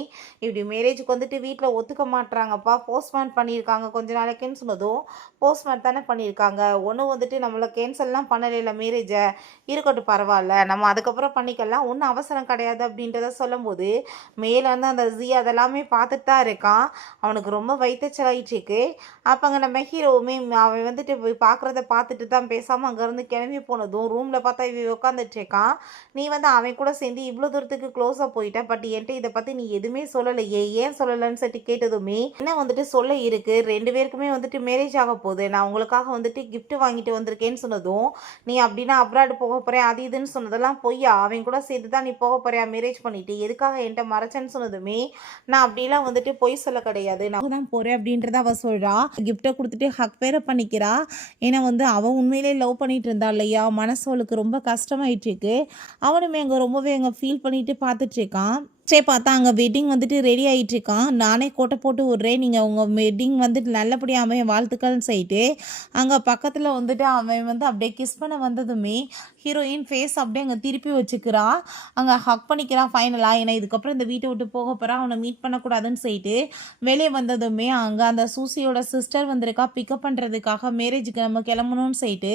இப்படி மேரேஜுக்கு வந்துட்டு வீட்டில் ஒத்துக்க மாட்டுறாங்கப்பா, போஸ்ட்மான் பண்ணியிருக்காங்க கொஞ்ச நாளைக்குன்னு சொன்னதும் போஸ்ட்மான் தானே பண்ணியிருக்காங்க, ஒன்றும் வந்துட்டு நம்மளை கேன்சல்லாம் பண்ணலைல மேரேஜை, இருக்கட்டும் பரவாயில்ல நம்ம அதுக்கப்புறம் பண்ணிக்கலாம், ஒன்றும் அவசரம் கிடையாது அப்படின்றத சொல்லும்போது மேலே வந்து அந்த ஜி அதெல்லாமே பார்த்துட்டு தான் இருக்கான். அவனுக்கு ரொம்ப வைத்தச்சலாயிட்டு இருக்கு. அப்போ அங்கே நம்ம ஹீரோவுமே அவன் வந்துட்டு போய் பார்க்குறத பார்த்துட்டு தான் பேசாமல் அங்கேருந்து கிளம்பி போனதும் ரூமில் பார்த்தா இவன் உட்காந்துட்டு இருக்கான். நீ வந்து அவன் கூட சேர்ந்து இவ்வளோ தூரத்துக்கு க்ளோஸாக போயிட்ட, பட் என்கிட்ட இதை பற்றி நீ எதுவுமே சொல்லலையே, ஏன் சொல்லலைன்னு சொல்லிட்டு கேட்டதுமே என்ன வந்துட்டு சொல்ல இருக்குது, 2 பேருக்குமே வந்துட்டு மேரேஜ் ஆக போகுது, நான் உங்களுக்காக வந்துட்டு gift வாங்கிட்டு வந்திருக்கேன்னு சொன்னதும் நீ அப்படின்னா அப்ராடு போக போகிறேன் அது இதுன்னு சொன்னதெல்லாம் பொய்யா, அவன் கூட சேர்த்து தான் நீ போக போறியா மேரேஜ் பண்ணிட்டு, எதுக்காக என்கிட்ட மறைச்சேன்னு சொன்னதுமே நான் அப்படிலாம் வந்துட்டு பொய் சொல்ல கிடையாது, நான் தான் போகிறேன் அப்படின்றத அவள் சொல்கிறா. கிஃப்ட்டை கொடுத்துட்டு ஹக் வேற பண்ணிக்கிறா. ஏன்னா வந்து அவள் உண்மையிலே லவ் பண்ணிட்டு இருந்தா இல்லையா, மனசு அவளுக்கு ரொம்ப கஷ்டமாயிட்டு இருக்கு. அவனுமே அங்கே ரொம்பவே அங்கே ஃபீல் பண்ணிட்டு பார்த்துட்டு இருக்கான். சரி பார்த்தா அங்கே வெட்டிங் வந்துட்டு ரெடி ஆகிட்டு இருக்கான். நானே கோட்டை போட்டு விட்றேன், நீங்கள் உங்கள் வெட்டிங் வந்துட்டு நல்லபடியாக அமைய வாழ்த்துக்கள்னு சொல்லிட்டு அங்கே பக்கத்தில் வந்துட்டு அவன் வந்து அப்படியே கிஸ் பண்ண வந்ததுமே ஹீரோயின் ஃபேஸ் அப்படியே அங்கே திருப்பி வச்சுக்கிறா. அங்கே ஹக் பண்ணிக்கிறா ஃபைனலாக. ஏன்னா இதுக்கப்புறம் இந்த வீட்டை விட்டு போக போகிறா, அவனை மீட் பண்ணக்கூடாதுன்னு சொல்லிட்டு வெளியே வந்ததுமே அங்கே அந்த சூசியோட சிஸ்டர் வந்திருக்கா பிக்கப் பண்ணுறதுக்காக, மேரேஜுக்கு நம்ம கிளம்பணும்னு சொல்லிட்டு.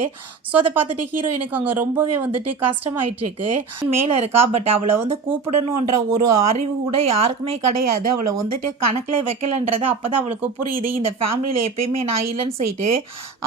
ஸோ அதை பார்த்துட்டு ஹீரோயினுக்கு அங்கே ரொம்பவே வந்துட்டு கஷ்டமாயிட்டு இருக்கு. மேலே இருக்கா, பட் அவளை வந்து கூப்பிடணுன்ற ஒரு அறிவு கூட யாருக்குமே கிடையாது. அவளை வந்துட்டு கணக்கில் வைக்கலன்றது அப்போ தான் அவளுக்கு புரியுது, இந்த ஃபேமிலியில் எப்பயுமே நான் இல்லைன்னு சொல்லிட்டு.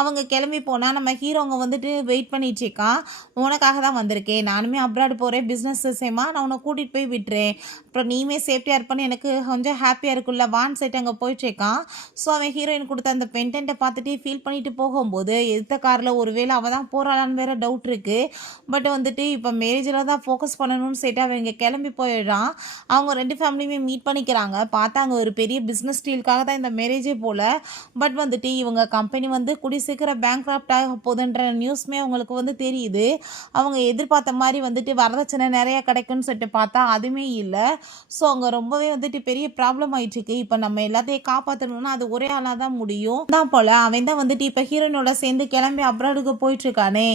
அவங்க கிளம்பி போனால் நம்ம ஹீரோங்க வந்துட்டு வெயிட் பண்ணிட்டு இருக்கான். உனக்காக தான் வந்திருக்கேன், நானுமே அப்ராடு போகிறேன் பிஸ்னஸ் விஷயமா, நான் உன்னை கூட்டிகிட்டு போய் விட்டுறேன், அப்புறம் நீயுமே சேஃப்டியாக இருப்பான்னு எனக்கு கொஞ்சம் ஹாப்பியாக இருக்குல்ல வான் சைட்டு அங்கே போயிட்டுருக்கான். ஸோ அவன் ஹீரோயின் கொடுத்த அந்த பென்டென்ட்டை பார்த்துட்டு ஃபீல் பண்ணிட்டு போகும்போது எடுத்த காரில் ஒருவேளை அவள் தான் போகிறாளான்னு வேறு டவுட் இருக்குது. பட் வந்துட்டு இப்போ மேரேஜில் தான் ஃபோக்கஸ் பண்ணணும்னு சொல்லிட்டு அவன் இங்கே கிளம்பி போயிடுறான். அவங்க 2 ஃபேமிலியுமே மீட் பண்ணிக்கிறாங்க. பார்த்தா அங்கே ஒரு பெரிய பிஸ்னஸ் டீலுக்காக தான் இந்த மேரேஜே போல். பட் வந்துட்டு இவங்க கம்பெனி வந்து கூடி சீக்கிரம் பேங்க்ராப்ட் ஆக போகுதுன்ற நியூஸ்மே அவங்களுக்கு வந்து தெரியுது. அவங்க எதிர்பார்த்த மாதிரி வந்துட்டு வரதட்சணை நிறையா கிடைக்கும்னு சொல்லிட்டு பார்த்தா அதுவுமே இல்லை. ஸோ அங்கே ரொம்பவே வந்துட்டு பெரிய ப்ராப்ளம் ஆகிட்டுருக்கு. இப்போ நம்ம எல்லாத்தையும் காப்பாற்றணும்னா அது ஒரே ஆளாக தான் முடியும் தான் போல். அவன் தான் வந்துட்டு இப்போ ஹீரோயினோட சேர்ந்து கிளம்பி அப்ராடுக்கு போயிட்டுருக்கானே,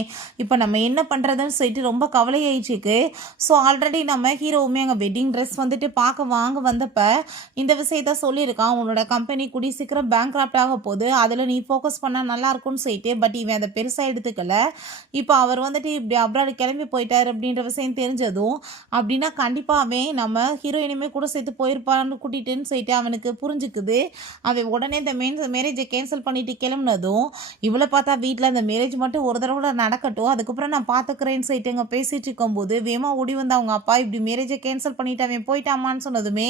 இப்போ நம்ம என்ன பண்ணுறதுன்னு சொல்லிட்டு ரொம்ப கவலையாயிடுச்சுக்கு. ஸோ ஆல்ரெடி நம்ம ஹீரோவுமே அங்கே வெட்டிங் ட்ரெஸ் வந்துட்டு பார்க்க வாங்க வந்தப்ப இந்த விஷயத்த சொல்லியிருக்கான், உன்னோட கம்பெனி கூடி சீக்கிரம் பேங்க்ராப்ட் ஆக போகுது, அதில் நீ ஃபோக்கஸ் பண்ணால் நல்லா இருக்கும்னு சொல்லிட்டு. பட் இவன் அதை பெருசாக எடுத்துக்கல. இப்போ அவர் வந்துட்டு இப்படி அப்ராடு கிளம்பி போயிட்டார் அப்படின்ற விஷயம் தெரிஞ்சதும் அப்படின்னா கண்டிப்பாக அவன் நம்ம ஹீரோயினுமே கூட சேர்த்து போயிருப்பான்னு கூட்டிகிட்டுன்னு சொல்லிட்டு அவனுக்கு புரிஞ்சுக்குது. அவன் உடனே இந்த மேரேஜை கேன்சல் பண்ணிட்டு கிளம்புனதும் இவ்வளோ பார்த்தா வீட்டில் அந்த மேரேஜ் மட்டும் ஒரு தடவை நடக்கட்டும், அதுக்கப்புறம் நான் பார்த்துக்கிறேன்னு சொல்லிட்டு அங்கே பேசிகிட்டு இருக்கும்போது வேமா ஓடி வந்து அவங்க அப்பா இப்படி மேரேஜை கேன்சல் பண்ணிட்டு அவன் போயிட்டாமான்னு சொன்னதுமே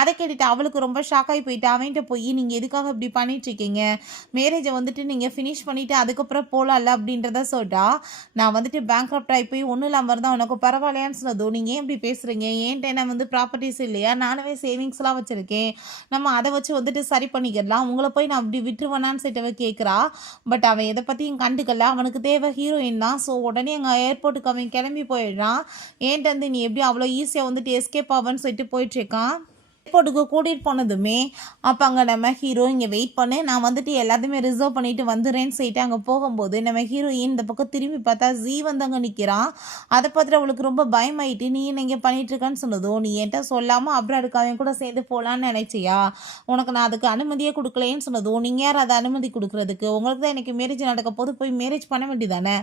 அதை கேட்டுட்டு அவளுக்கு ரொம்ப ஷாக் ஆகி போயிட்டு அவன்கிட்ட போய் நீங்கள் எதுக்காக இப்படி பண்ணிட்டுருக்கீங்க, மேரேஜை வந்துட்டு நீங்கள் ஃபினிஷ் பண்ணிவிட்டு அதுக்கப்புறம் போகலாம்ல அப்படின்றத சொல்லிட்டா. நான் வந்துட்டு பேங்க்ராப்ட் ஆகி போய் ஒன்றும் இல்லாமல் இருந்தால் உனக்கு பரவாயில்லையான்னு சொன்னதும் நீங்கள் ஏன் இப்படி பேசுகிறீங்க, ஏன்ட்ட நான் வந்து ப்ராப்பர்ட்டிஸ் இல்லையா, நானுமே சேவிங்ஸ்லாம் வச்சுருக்கேன், நம்ம அதை வச்சு வந்துட்டு சரி பண்ணிக்கிடலாம், உங்களை போய் நான் அப்படி விட்டுருவேனான்னு சொல்லிட்டு கேட்குறா. பட் அவன் எதை பற்றியும் கண்டுக்கல, அவனுக்கு தேவை ஹீரோயின் தான். ஸோ உடனே அங்கே ஏர்போர்ட்டுக்கு அவன் கிளம்பி போயிடுறான். ஏன்ட்டு வந்து நீ எப்படி அவ்வளோ ஈஸியாக வந்துட்டு எஸ்கேப் ஆவன்னு சொல்லிட்டு போயிட்டுருக்கான். ஏர்போர்ட்டுக்கு கூட்டிகிட்டு போனதுமே அப்போ அங்கே நம்ம ஹீரோ இங்கே வெயிட் பண்ணு, நான் வந்துட்டு எல்லாத்தையுமே ரிசர்வ் பண்ணிவிட்டு வந்துடுறேன்னு சொல்லிட்டு அங்கே போகும்போது நம்ம ஹீரோயின் இந்த பக்கம் திரும்பி பார்த்தா ஜீ வந்து அங்கே நிற்கிறான். அதை பார்த்துட்டு அவளுக்கு ரொம்ப பயமாயிட்டு நீ என்ன இங்கே பண்ணிகிட்ருக்கான்னு சொன்னதும் நீ என்கிட்ட சொல்லாமல் அப்ராடுக்கு அவன் கூட சேர்ந்து போகலான்னு நினைச்சியா, உனக்கு நான் அதுக்கு அனுமதியே கொடுக்கலேன்னு சொன்னதும் நீங்கள் யார் அதை அனுமதி கொடுக்குறதுக்கு, உங்களுக்கு தான் எனக்கு மேரேஜ் நடக்க போது போய் மேரேஜ் பண்ண வேண்டியதானே,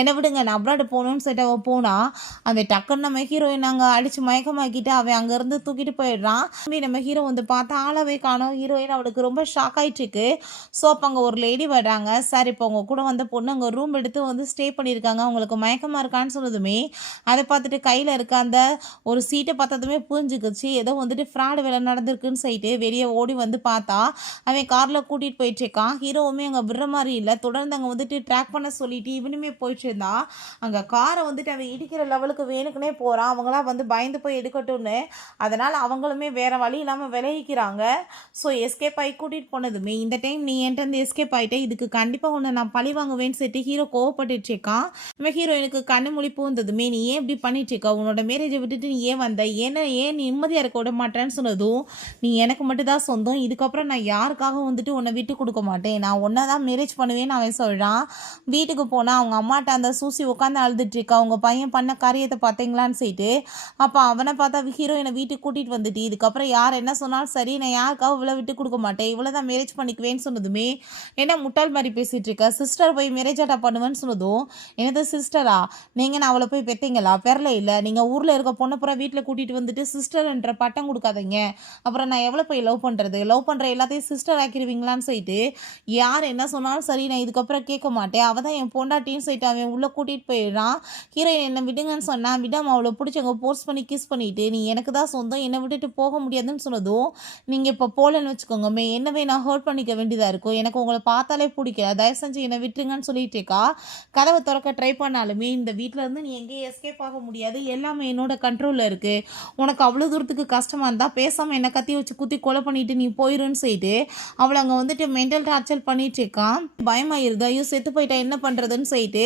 என்னை விடுங்க நான் அப்ராடு போகணுன்னு சொல்லிட்டு அவள் போனால் அந்த டக்குன்னு நம்ம ஹீரோயின் அங்கே அடித்து மயக்கமாக்கிட்டு அவன் அங்கேருந்து தூக்கிட்டு போயிடுறான். நம்ம ஹீரோ வந்து பார்த்தா ஆளவே காணோம். ஹீரோயின் அவளுக்கு ரொம்ப ஷாக் ஆயிட்டு இருக்கு. ஸோ அப்போ அங்கே ஒரு லேடி வர்றாங்க. சார் இப்போ உங்க கூட வந்த பொண்ணு அங்கே ரூம் எடுத்து வந்து ஸ்டே பண்ணியிருக்காங்க, உங்களுக்கு மயக்கமாக இருக்கான்னு சொன்னதுமே அதை பார்த்துட்டு கையில் இருக்க அந்த ஒரு சீட்டை பார்த்ததுமே புரிஞ்சுக்கிச்சு ஏதோ வந்துட்டு ஃப்ராடு வேலை நடந்திருக்குன்னு சொல்லிட்டு வெளியே ஓடி வந்து பார்த்தா அவன் காரில் கூட்டிகிட்டு போயிட்டு இருக்கான். ஹீரோவுமே அங்கே விடுற மாதிரி இல்லை, தொடர்ந்து அங்கே வந்துட்டு ட்ராக் பண்ண சொல்லிட்டு இவனுமே போயிட்டு இருந்தா. அங்கே காரை வந்துட்டு அவன் இடிக்கிற லெவலுக்கு வேணுக்குனே போகிறான். அவங்களாம் வந்து பயந்து போய் எடுக்கட்டும்னு, அதனால் அவங்களுமே வேறு வழி இல்லாமல் விலகிக்கிறாங்க. ஸோ எஸ்கேப் ஆகி கூட்டிகிட்டு போனதுமே இந்த டைம் நீ என்கிட்ட வந்து எஸ்கேப் ஆகிட்டே, இதுக்கு கண்டிப்பாக ஒன்று நான் பழி வாங்குவேன்னு சொல்லிட்டு ஹீரோ கோவப்பட்டுட்டு இருக்கான். நம்ம ஹீரோயினுக்கு கண்ணு முழிப்பு வந்ததுமே நீ ஏன் இப்படி பண்ணிட்டு இருக்க, உன்னோட மேரேஜை விட்டுட்டு நீ ஏன் வந்த, ஏன் நிம்மதியாக இருக்க விட மாட்டேன்னு சொன்னதும் நீ எனக்கு மட்டும் தான் சொந்தம், இதுக்கப்புறம் நான் யாருக்காக வந்துட்டு உன்னை விட்டு கொடுக்க மாட்டேன், நான் ஒன்றை தான் மேரேஜ் பண்ணுவேன்னு அவன் சொல்கிறான். வீட்டுக்கு போனால் அவங்க அம்மாட்ட அந்த சூசி உட்காந்து அழுதுட்டு இருக்கா, அவங்க பையன் பண்ண காரியத்தை பார்த்தீங்களான்னு சொல்லிட்டு. அப்போ அவனை பார்த்தா ஹீரோயினை வீட்டுக்கு கூட்டிகிட்டு வந்துட்டு இதுக்கப்புறம் யார் என்ன சொன்னாலும் சரி, நான் யாருக்காக இவ்வளோ விட்டு கொடுக்க மாட்டேன், இவ்வளோ தான் மேரேஜ் பண்ணிக்குவேன்னு சொன்னதுமே என்ன முட்டாள் மாதிரி பேசிகிட்டு இருக்க, சிஸ்டர் போய் மேரேஜ் ஆட்டா பண்ணுவேன்னு சொன்னதும் எனது சிஸ்டரா நீங்கள் நான் அவளை போய் பெற்றீங்களா, பெறல இல்லை, நீங்கள் ஊரில் இருக்க பொண்ணை பூரா வீட்டில் கூட்டிகிட்டு வந்துட்டு சிஸ்டர்ன்ற பட்டம் கொடுக்காதீங்க, அப்புறம் நான் எவ்வளோ போய் லவ் பண்ணுற எல்லாத்தையும் சிஸ்டர் ஆக்கிடுவீங்களான்னு சொல்லிட்டு யார் என்ன சொன்னாலும் சரி நான் இதுக்கப்புறம் கேட்க மாட்டேன், அவள் தான் என் பொண்டாட்டின்னு சொல்லிட்டு அவன் உள்ளே கூட்டிகிட்டு போயிடுறான். ஹீரோயின் என்ன விடுங்கன்னு சொன்னால் விடாமல் அவளை பிடிச்சவங்க போர்ஸ் பண்ணி கிஸ் பண்ணிவிட்டு நீ எனக்கு தான் சொந்தம், என்னை விட்டுட்டு போக முடியாதுன்னு சொன்னதும் நீங்கள் இப்போ போகலன்னு வச்சுக்கோங்க என்னவே நான் ஹர்ட் பண்ணிக்க வேண்டியதாக இருக்கும், எனக்கு உங்களை பார்த்தாலே பிடிக்கல, தயவு செஞ்சு என்னை விட்டுருங்கன்னு சொல்லிட்டு இருக்கா. கதவை திறக்க ட்ரை பண்ணாலுமே இந்த வீட்டில் இருந்து நீ எங்கேயும் எஸ்கேப் ஆக முடியாது, எல்லாமே என்னோட கண்ட்ரோலில் இருக்குது, உனக்கு அவ்வளோ தூரத்துக்கு கஷ்டமாக இருந்தால் பேசாமல் என்னை கத்தி வச்சு குத்தி கொலை பண்ணிட்டு நீ போயிடுன்னு சொல்லிட்டு அவளை அங்கே வந்துட்டு மென்டல் டார்ச்சர் பண்ணிட்டு இருக்கான். பயமாயிருது, ஐயோ செத்து போயிட்டா என்ன பண்ணுறதுன்னு சொல்லிட்டு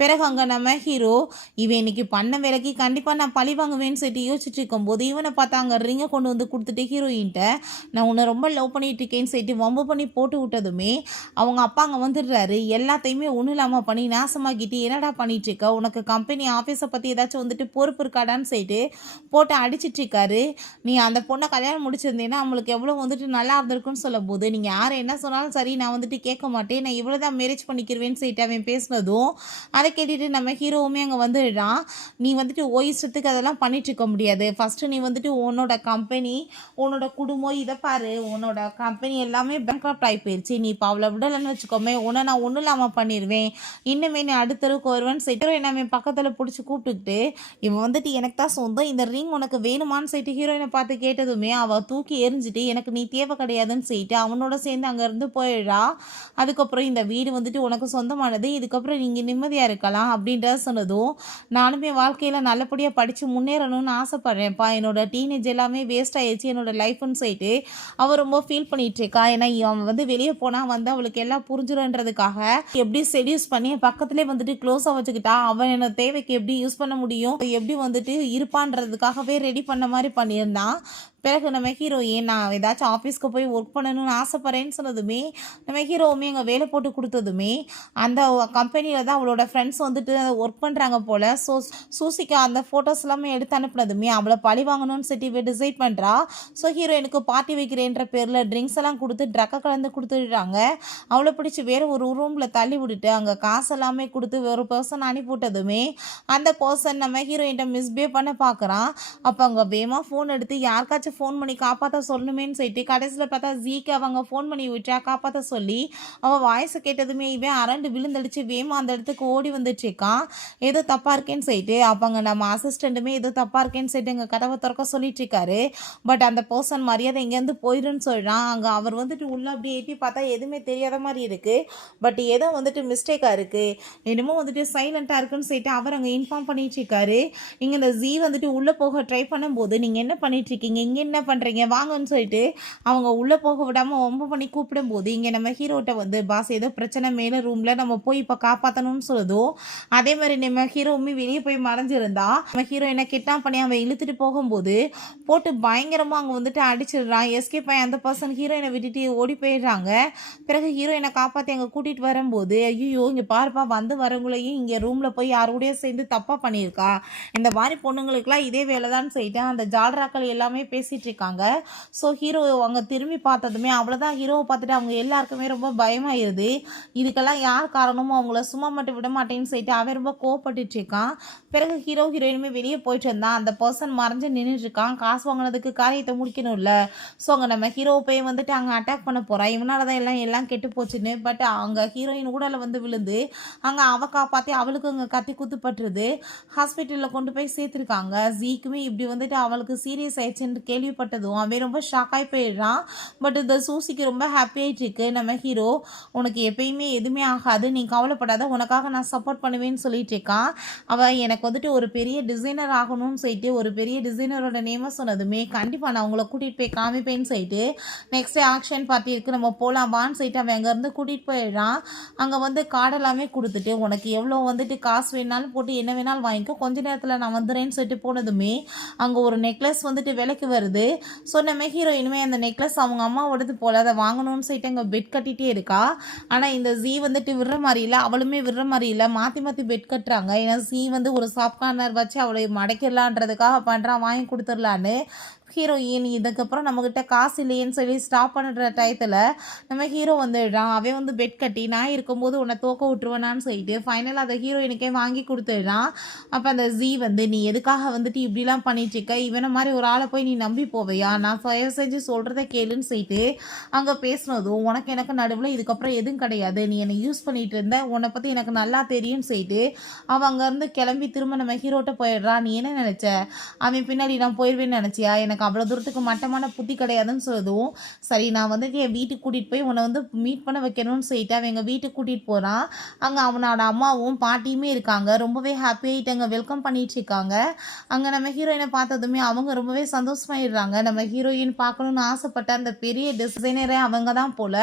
பிறகு அங்கே நம்ம ஹீரோ இவன் இன்னைக்கு பண்ண வேலைக்கு கண்டிப்பாக நான் பழி வாங்குவேன்னு சொல்லிட்டு யோசிச்சுட்டு இருக்கும்போது இவனை பார்த்தா அங்கே ரிங்கை கொண்டு வந்து கொடுத்துட்டு ஹீரோயின்ட்ட நான் உன்னை ரொம்ப லவ் பண்ணிட்டு இருக்கேன்னு சொல்லிட்டு வம்பு பண்ணி போட்டு விட்டதுமே அவங்க அப்பா அங்கே வந்துடுறாரு. எல்லாத்தையுமே ஒன்றும் இல்லாமல் பண்ணி நாசமாக்கிட்டு என்னடா பண்ணிட்டு இருக்க, உனக்கு கம்பெனி ஆஃபீஸை பற்றி ஏதாச்சும் வந்துட்டு பொறுப்பு இருக்காடான்னு சொல்லிட்டு போட்டு அடிச்சிட்டு இருக்காரு. நீ அந்த பொண்ணை கல்யாணம் முடிச்சிருந்தேன்னா அவங்களுக்கு எவ்வளோ வந்துட்டு நல்லா இருந்திருக்குன்னு சொல்லும் போது நீங்கள் யார் என்ன சொன்னாலும் சரி நான் வந்துட்டு கேட்க மாட்டேன், நான் இவ்வளோ தான் மேரேஜ் பண்ணிக்கிறவேன்னு சொல்லிட்டு அவன் பேசினதும் அதை கேட்டுட்டு நம்ம ஹீரோவுமே அங்கே வந்துடுறான். நீ வந்துட்டு இஷ்டத்துக்கு அதெல்லாம் பண்ணிட்டு இருக்க முடியாது, ஃபஸ்ட்டு நீ வந்துட்டு உன்னோட கம்பெனி உன்னோட குடும்பம் இதை பாரு, உன்னோட கம்பெனி எல்லாமே பேங்க்ரப்ட் ஆகி போயிடுச்சு, நீ இப்போ அவளை விடலைன்னு வச்சுக்கோமே உன்னை நான் ஒன்றும் இல்லாமல் பண்ணிடுவேன், இன்னுமே நீ அடுத்தருக்கு வருவேன்னு சொல்லிட்டு என்னமே பக்கத்தில் பிடிச்சி கூப்பிட்டுக்கிட்டு இவன் வந்துட்டு எனக்கு தான் சொந்தம், இந்த ரிங் உனக்கு வேணுமான்னு சொல்லிட்டு ஹீரோயினை பார்த்து கேட்டதுமே அவள் தூக்கி எரிஞ்சிட்டு எனக்கு நீ தேவை கிடையாதுன்னு சொல்லிட்டு அவனோட சேர்ந்து அங்கேருந்து போயிடுறா. அதுக்கப்புறம் இந்த வீடு வந்துட்டு உனக்கு சொந்தமானது, இதுக்கப்புறம் நீங்கள் நிம்மதியாக இருக்கலாம் அப்படின்றத சொன்னதும் நானுமே வாழ்க்கையில் நல்லபடியாக படித்து முன்னேறணும்னு ஆசைப்பட்றேன்ப்பா, என்னோட டீனேஜ் எல்லாமே வேஸ்ட் ஆகிடுச்சு என்னோட லைஃப்னு சொல்லிட்டு அவள் ரொம்ப ஃபீல் பண்ணிட்டு இருக்கா. ஏன்னா அவன் வந்து வெளியே போனால் வந்து அவளுக்கு எல்லாம் புரிஞ்சிடும்ன்றதுக்காக எப்படி செடியூஸ் பண்ணி பக்கத்துலேயே வந்துட்டு க்ளோஸாக வச்சுக்கிட்டா அவன் என்ன தேவைக்கு எப்படி யூஸ் பண்ண முடியும், எப்படி வந்துட்டு இருப்பான்றதுக்காகவே ரெடி பண்ண மாதிரி பண்ணியிருந்தான். பிறகு நம்ம ஹீரோயின் நான் ஏதாச்சும் ஆஃபீஸ்க்கு போய் ஒர்க் பண்ணணும்னு ஆசைப்பட்றேன்னு சொன்னதுமே நம்ம ஹீரோவுமே அங்கே வேலை போட்டு கொடுத்ததுமே அந்த கம்பெனியில் தான் அவளோட ஃப்ரெண்ட்ஸ் வந்துட்டு ஒர்க் பண்ணுறாங்க போல். ஸோ சூசிக்கு அந்த ஃபோட்டோஸ் எல்லாமே எடுத்து அனுப்புனதுமே அவளை பழி வாங்கணும்னு சொல்லி டிசைட் பண்ணுறா. ஸோ ஹீரோயினுக்கு பார்ட்டி வைக்கிறேன்ற பேரில் ட்ரிங்க்ஸ் எல்லாம் கொடுத்து ட்ரக்கை கலந்து கொடுத்துடுறாங்க. அவளை பிடிச்சி வேறு ஒரு ரூமில் தள்ளி விட்டுட்டு அங்கே காசு எல்லாமே கொடுத்து ஒரு பர்சன் அனுப்பிவிட்டதுமே அந்த பர்சன் நம்ம ஹீரோயின்ட்ட மிஸ்பிஹேவ் பண்ண பார்க்குறான். அப்போ அங்கே வேகமாக ஃபோன் எடுத்து யாருக்காச்சும் ஃபோன் பண்ணி காப்பாற்ற சொல்லணுமேன்னு சொல்லிட்டு கடைசியில் பார்த்தா ஜீக்கு அவங்க ஃபோன் பண்ணி விட்டா காப்பாற்ற சொல்லி அவள் வாய்ஸை கேட்டதுமே இவன் அரண்டு விழுந்தடிச்சு வேமா அந்த இடத்துக்கு ஓடி வந்துட்டுருக்கான். ஏதோ தப்பாக இருக்கேன்னு சொல்லிட்டு அப்போங்க நம்ம அசிஸ்டண்ட்டுமே ஏதோ தப்பாக இருக்கேன்னு சொல்லிட்டு எங்கள் கதவை திறக்க சொல்லிட்டு இருக்காரு. பட் அந்த பர்சன் மரியாதை எங்கேருந்து போயிடுன்னு சொல்கிறான். அங்கே அவர் வந்துட்டு உள்ளே அப்படியே ஏற்றி பார்த்தா எதுவுமே தெரியாத மாதிரி இருக்குது. பட் ஏதோ வந்துட்டு மிஸ்டேக்காக இருக்குது, என்னமோ வந்துட்டு சைலண்ட்டாக இருக்குன்னு சொல்லிட்டு அவர் அங்கே இன்ஃபார்ம் பண்ணிட்டு இருக்காரு. இங்கே இந்த ஜீ வந்துட்டு உள்ளே போக ட்ரை பண்ணும்போது நீங்கள் என்ன பண்ணிட்டு இருக்கீங்க, இங்கே என்ன பண்ணுறீங்க வாங்கன்னு சொல்லிட்டு அவங்க உள்ளே போக விடாமல் ஒம்பு பண்ணி கூப்பிடும்போது இங்கே நம்ம ஹீரோட்ட வந்து பாஸ் ஏதோ பிரச்சனை மேலே ரூமில் நம்ம போய் இப்போ காப்பாற்றணும்னு சொல்லுதோ அதே மாதிரி நம்ம ஹீரோவுமே வெளியே போய் மறைஞ்சிருந்தா நம்ம ஹீரோ என்ன கிட்னாப் பண்ணி அவன் இழுத்துட்டு போகும்போது போட்டு பயங்கரமாக அங்கே வந்துட்டு அடிச்சிடுறான். எஸ்கேப் ஆகி அந்த பர்சன் ஹீரோயினை விட்டுட்டு ஓடி போயிடுறாங்க. பிறகு ஹீரோயினை காப்பாற்றி அங்கே கூட்டிகிட்டு வரும்போது ஐயோ இங்கே பாருப்பா வந்து வரவங்களையும் இங்கே ரூமில் போய் யாரோடய சேர்ந்து தப்பாக பண்ணியிருக்கா, இந்த மாதிரி பொண்ணுங்களுக்குலாம் இதே வேலை தான் சொல்லிட்டு அந்த ஜால்ராக்கள் எல்லாமே பேசி பேசிகிட்டு இருக்காங்க. ஸோ ஹீரோ அவங்க திரும்பி பார்த்ததுமே அவ்வளோதான், ஹீரோவை பார்த்துட்டு அவங்க எல்லாருக்குமே ரொம்ப பயமாயிருது. இதுக்கெல்லாம் யார் காரணமோ அவங்கள சும்மா மட்டும் விட மாட்டேன்னு சொல்லிட்டு அவன் ரொம்ப கோவப்பட்டுட்டு இருக்கான். பிறகு ஹீரோ ஹீரோயினுமே வெளியே போயிட்டு இருந்தான். அந்த பர்சன் மறைஞ்சு நின்றுட்டு இருக்கான். காசு வாங்கினதுக்கு காரியத்தை முடிக்கணும்ல. ஸோ அங்கே நம்ம ஹீரோ போய் வந்துட்டு அங்கே அட்டாக் பண்ண போகிறான். இவனால தான் எல்லாம் கெட்டு போச்சுன்னு. பட் அங்கே ஹீரோயின் ஊடலை வந்து விழுந்து அங்கே அவள் காப்பாற்றி அவளுக்கு அங்கே கத்தி குத்துப்பட்டுருது. ஹாஸ்பிட்டலில் கொண்டு போய் சேர்த்துருக்காங்க. ஜீக்குமே இப்படி வந்துட்டு அவளுக்கு சீரியஸ் ஆயிடுச்சுன்னு கேள்விப்பட்டதும் அவன் ரொம்ப ஷாக்காகி போயிடுறான். பட் இந்த சூசிக்கு ரொம்ப ஹாப்பி ஆகிட்டு இருக்கு. நம்ம ஹீரோ உனக்கு எப்பயுமே எதுவுமே ஆகாது, நீ கவலைப்படாத, உனக்காக நான் சப்போர்ட் பண்ணுவேன்னு சொல்லிட்டு இருக்கான். அவள் எனக்கு வந்துட்டு ஒரு பெரிய டிசைனர் ஆகணும்னு சொல்லிட்டு ஒரு பெரிய டிசைனரோட நேமை சொன்னதுமே கண்டிப்பாக நான் உங்களை கூட்டிகிட்டு போய் காமிப்பேன்னு சொல்லிட்டு நெக்ஸ்ட் ஆக்ஷன் பார்ட்டி இருக்குது, நம்ம போகலாம் வான்னு சொல்லிட்டு அவன் அங்கேருந்து கூட்டிகிட்டு போயிடுறான். அங்கே வந்து கார்டெல்லாமே கொடுத்துட்டு உனக்கு எவ்வளோ வந்துட்டு காசு வேணாலும் போட்டு என்ன வேணாலும் வாங்கிக்கோ, கொஞ்ச நேரத்தில் நான் வந்துடுறேன்னு சொல்லிட்டு போனதுமே அங்கே ஒரு நெக்லஸ் வந்துட்டு விலைக்கு வருது. ஸோ நம்ம ஹீரோயினுமே அந்த நெக்லஸ் அவங்க அம்மாவோடது போல் அதை வாங்கணும்னு சொல்லிட்டு அங்கே பெட் கட்டிகிட்டே இருக்கா. ஆனால் இந்த ஜீ வந்துட்டு விடுற மாதிரி இல்லை, அவளுமே விடுற மாதிரி இல்லை, மாற்றி மாற்றி பெட் கட்டுறாங்க. ஏன்னா ஜீ வந்து ஒரு சாஃப்ட் கார்னர் வச்சு அவளை மடக்கிடலான்றதுக்காக பண்ணுறான், வாங்கி கொடுத்துடலான்னு. ஹீரோயின் இதுக்கப்புறம் நம்மக்கிட்ட காசு இல்லையேன்னு சொல்லி ஸ்டாப் பண்ணுற டயத்தில் நம்ம ஹீரோ வந்துடுறான். அவன் வந்து பெட் கட்டி நான் இருக்கும்போது உன்னை தோக்க விட்டுருவேனான்னு சொல்லிட்டு ஃபைனலாக அதை ஹீரோயினுக்கே வாங்கி கொடுத்துடுறான். அப்போ அந்த ஜீ வந்து நீ எதுக்காக வந்துட்டு இப்படிலாம் பண்ணிட்டுருக்க, இவனை மாதிரி ஒரு ஆளை போய் நீ நம்பி போவையா, நான் தயவு செஞ்சு சொல்கிறத கேளுன்னு சொல்லிட்டு அங்கே பேசினதும் உனக்கு எனக்கு நடுவில் இதுக்கப்புறம் எதுவும் கிடையாது, நீ என்னை யூஸ் பண்ணிகிட்டு இருந்த, உன்னை பற்றி எனக்கு நல்லா தெரியும்னு சொல்லிட்டு அவன் அங்கேருந்து கிளம்பி திரும்ப நம்ம ஹீரோட்ட போயிடுறான். நீ என்ன நினச்ச, அவன் பின்னாடி நான் போயிடுவேன்னு நினச்சியா, எனக்கு அவ்வளோ தூரத்துக்கு மட்டமான புத்தி கிடையாதுன்னு சொல்லுதும். சரி நான் வந்துட்டு என் வீட்டுக்கு கூட்டிகிட்டு போய் உன்னை வந்து மீட் பண்ண வைக்கணும்னு சொல்லிட்டு அவன் எங்கள் வீட்டுக்கு கூட்டிகிட்டு போகிறான். அங்கே அவனோட அம்மாவும் பாட்டியுமே இருக்காங்க. ரொம்பவே ஹாப்பியாகிட்டு அங்கே வெல்கம் பண்ணிட்டு இருக்காங்க. அங்கே நம்ம ஹீரோயினை பார்த்ததுமே அவங்க ரொம்பவே சந்தோஷமாயிடுறாங்க. நம்ம ஹீரோயின் பார்க்கணுன்னு ஆசைப்பட்ட அந்த பெரிய டிசைனரே அவங்க தான் போல்.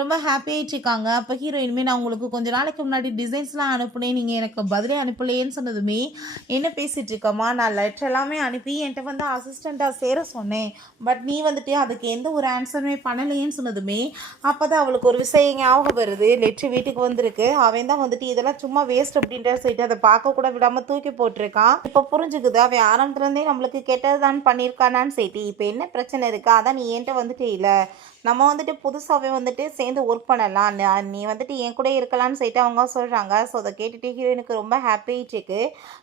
ரொம்ப ஹாப்பியாகிட்டு இருக்காங்க. அப்போ ஹீரோயினுமே நான் உங்களுக்கு கொஞ்சம் நாளைக்கு முன்னாடி டிசைன்ஸ்லாம் அனுப்புனேன், நீங்கள் எனக்கு பதிலே அனுப்பலையேன்னு சொன்னதுமே என்ன பேசிகிட்டு இருக்கம்மா, நான் லெட்டர் எல்லாமே அனுப்பி என்கிட்ட வந்து அசிஸ்டண்ட்டாக சேர சொன்னேன், பட் நீ வந்துட்டு அதுக்கு எந்த ஒரு ஆன்சருமே பண்ணலையேன்னு சொன்னதுமே அப்போ தான் அவளுக்கு ஒரு விஷயம் ஞாபகம் வருது. லெட்ரு வீட்டுக்கு வந்திருக்கு, அவன் தான் வந்துட்டு இதெல்லாம் சும்மா வேஸ்ட் அப்படின்ற சொல்லிட்டு அதை பார்க்க கூட விடாமல் தூக்கி போட்டிருக்கான். இப்போ புரிஞ்சுக்குது அவன் ஆரம்பத்துலேருந்தே நம்மளுக்கு கெட்டது தான் பண்ணியிருக்கானான்னு சொல்லிட்டு. இப்போ என்ன பிரச்சனை இருக்கா, அதான் நீ என்கிட்ட வந்துட்டு இல்லை, நம்ம வந்துட்டு புதுசாகவே வந்துட்டு சேர்ந்து ஒர்க் பண்ணலாம், நீ வந்துட்டு என் கூட இருக்கலாம்னு சொல்லிட்டு அவங்க சொல்கிறாங்க. ஸோ அதை கேட்டுட்டு ஹீரோயினுக்கு ரொம்ப ஹாப்பியாகிட்டு இருக்கு.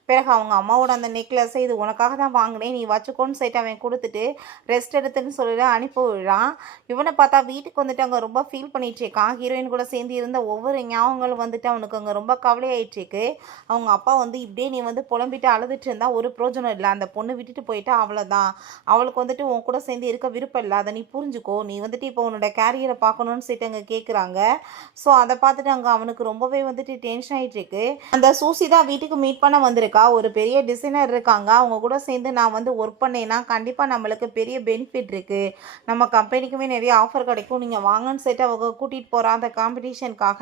பிறகு அவங்க அம்மாவோட அந்த நெக்லஸ் இது உனக்காக தான் வாங்கினேன், நீ வச்சுக்கோன்னு சொல்லிட்டு அவன் கொடுத்துட்டு ரெஸ்ட் எடுத்துன்னு சொல்லிட்டு அனுப்பி விடுறான். இவனை பார்த்தா வீட்டுக்கு வந்துட்டு அங்கே ரொம்ப ஃபீல் பண்ணிட்டு இருக்கான். ஹீரோயின் கூட சேர்ந்து இருந்த ஒவ்வொரு ஞாபகங்களும் வந்துட்டு அவனுக்கு அங்கே ரொம்ப கவலையாயிட்டு இருக்கு. அவங்க அப்பா வந்து இப்படியே நீ வந்து புலம்பிட்டு அழுதுட்டு இருந்தா ஒரு பிரோஜனம் இல்லை, அந்த பொண்ணு விட்டுட்டு போயிட்டா அவ்வளோதான், அவளுக்கு வந்துட்டு உன் கூட சேர்ந்து இருக்க விருப்பம் இல்லை, அதை நீ புரிஞ்சுக்கோ, நீ வந்துட்டு இப்போ உன்னோட கேரியரை பார்க்கணும்னு சொல்லிட்டு அங்கே கேட்குறாங்க. ஸோ அதை பார்த்துட்டு அங்கே அவனுக்கு ரொம்பவே வந்துட்டு டென்ஷன் ஆகிட்டு இருக்கு. அந்த சூசி தான் வீட்டுக்கு மீட் பண்ண வந்திருக்கா. ஒரு பெரிய டிசைனர் இருக்காங்க, அவங்க கூட சேர்ந்து நான் வந்து ஒர்க் பண்ணேன்னா கண்டிப்பாக நம்மளுக்கு பெரிய பெனிஃபிட் இருக்குது, நம்ம கம்பெனிக்குமே நிறைய ஆஃபர் கிடைக்கும், நீங்கள் வாங்கன்னு சொல்லிட்டு அவங்க கூட்டிகிட்டு போகிற அந்த காம்படிஷனுக்காக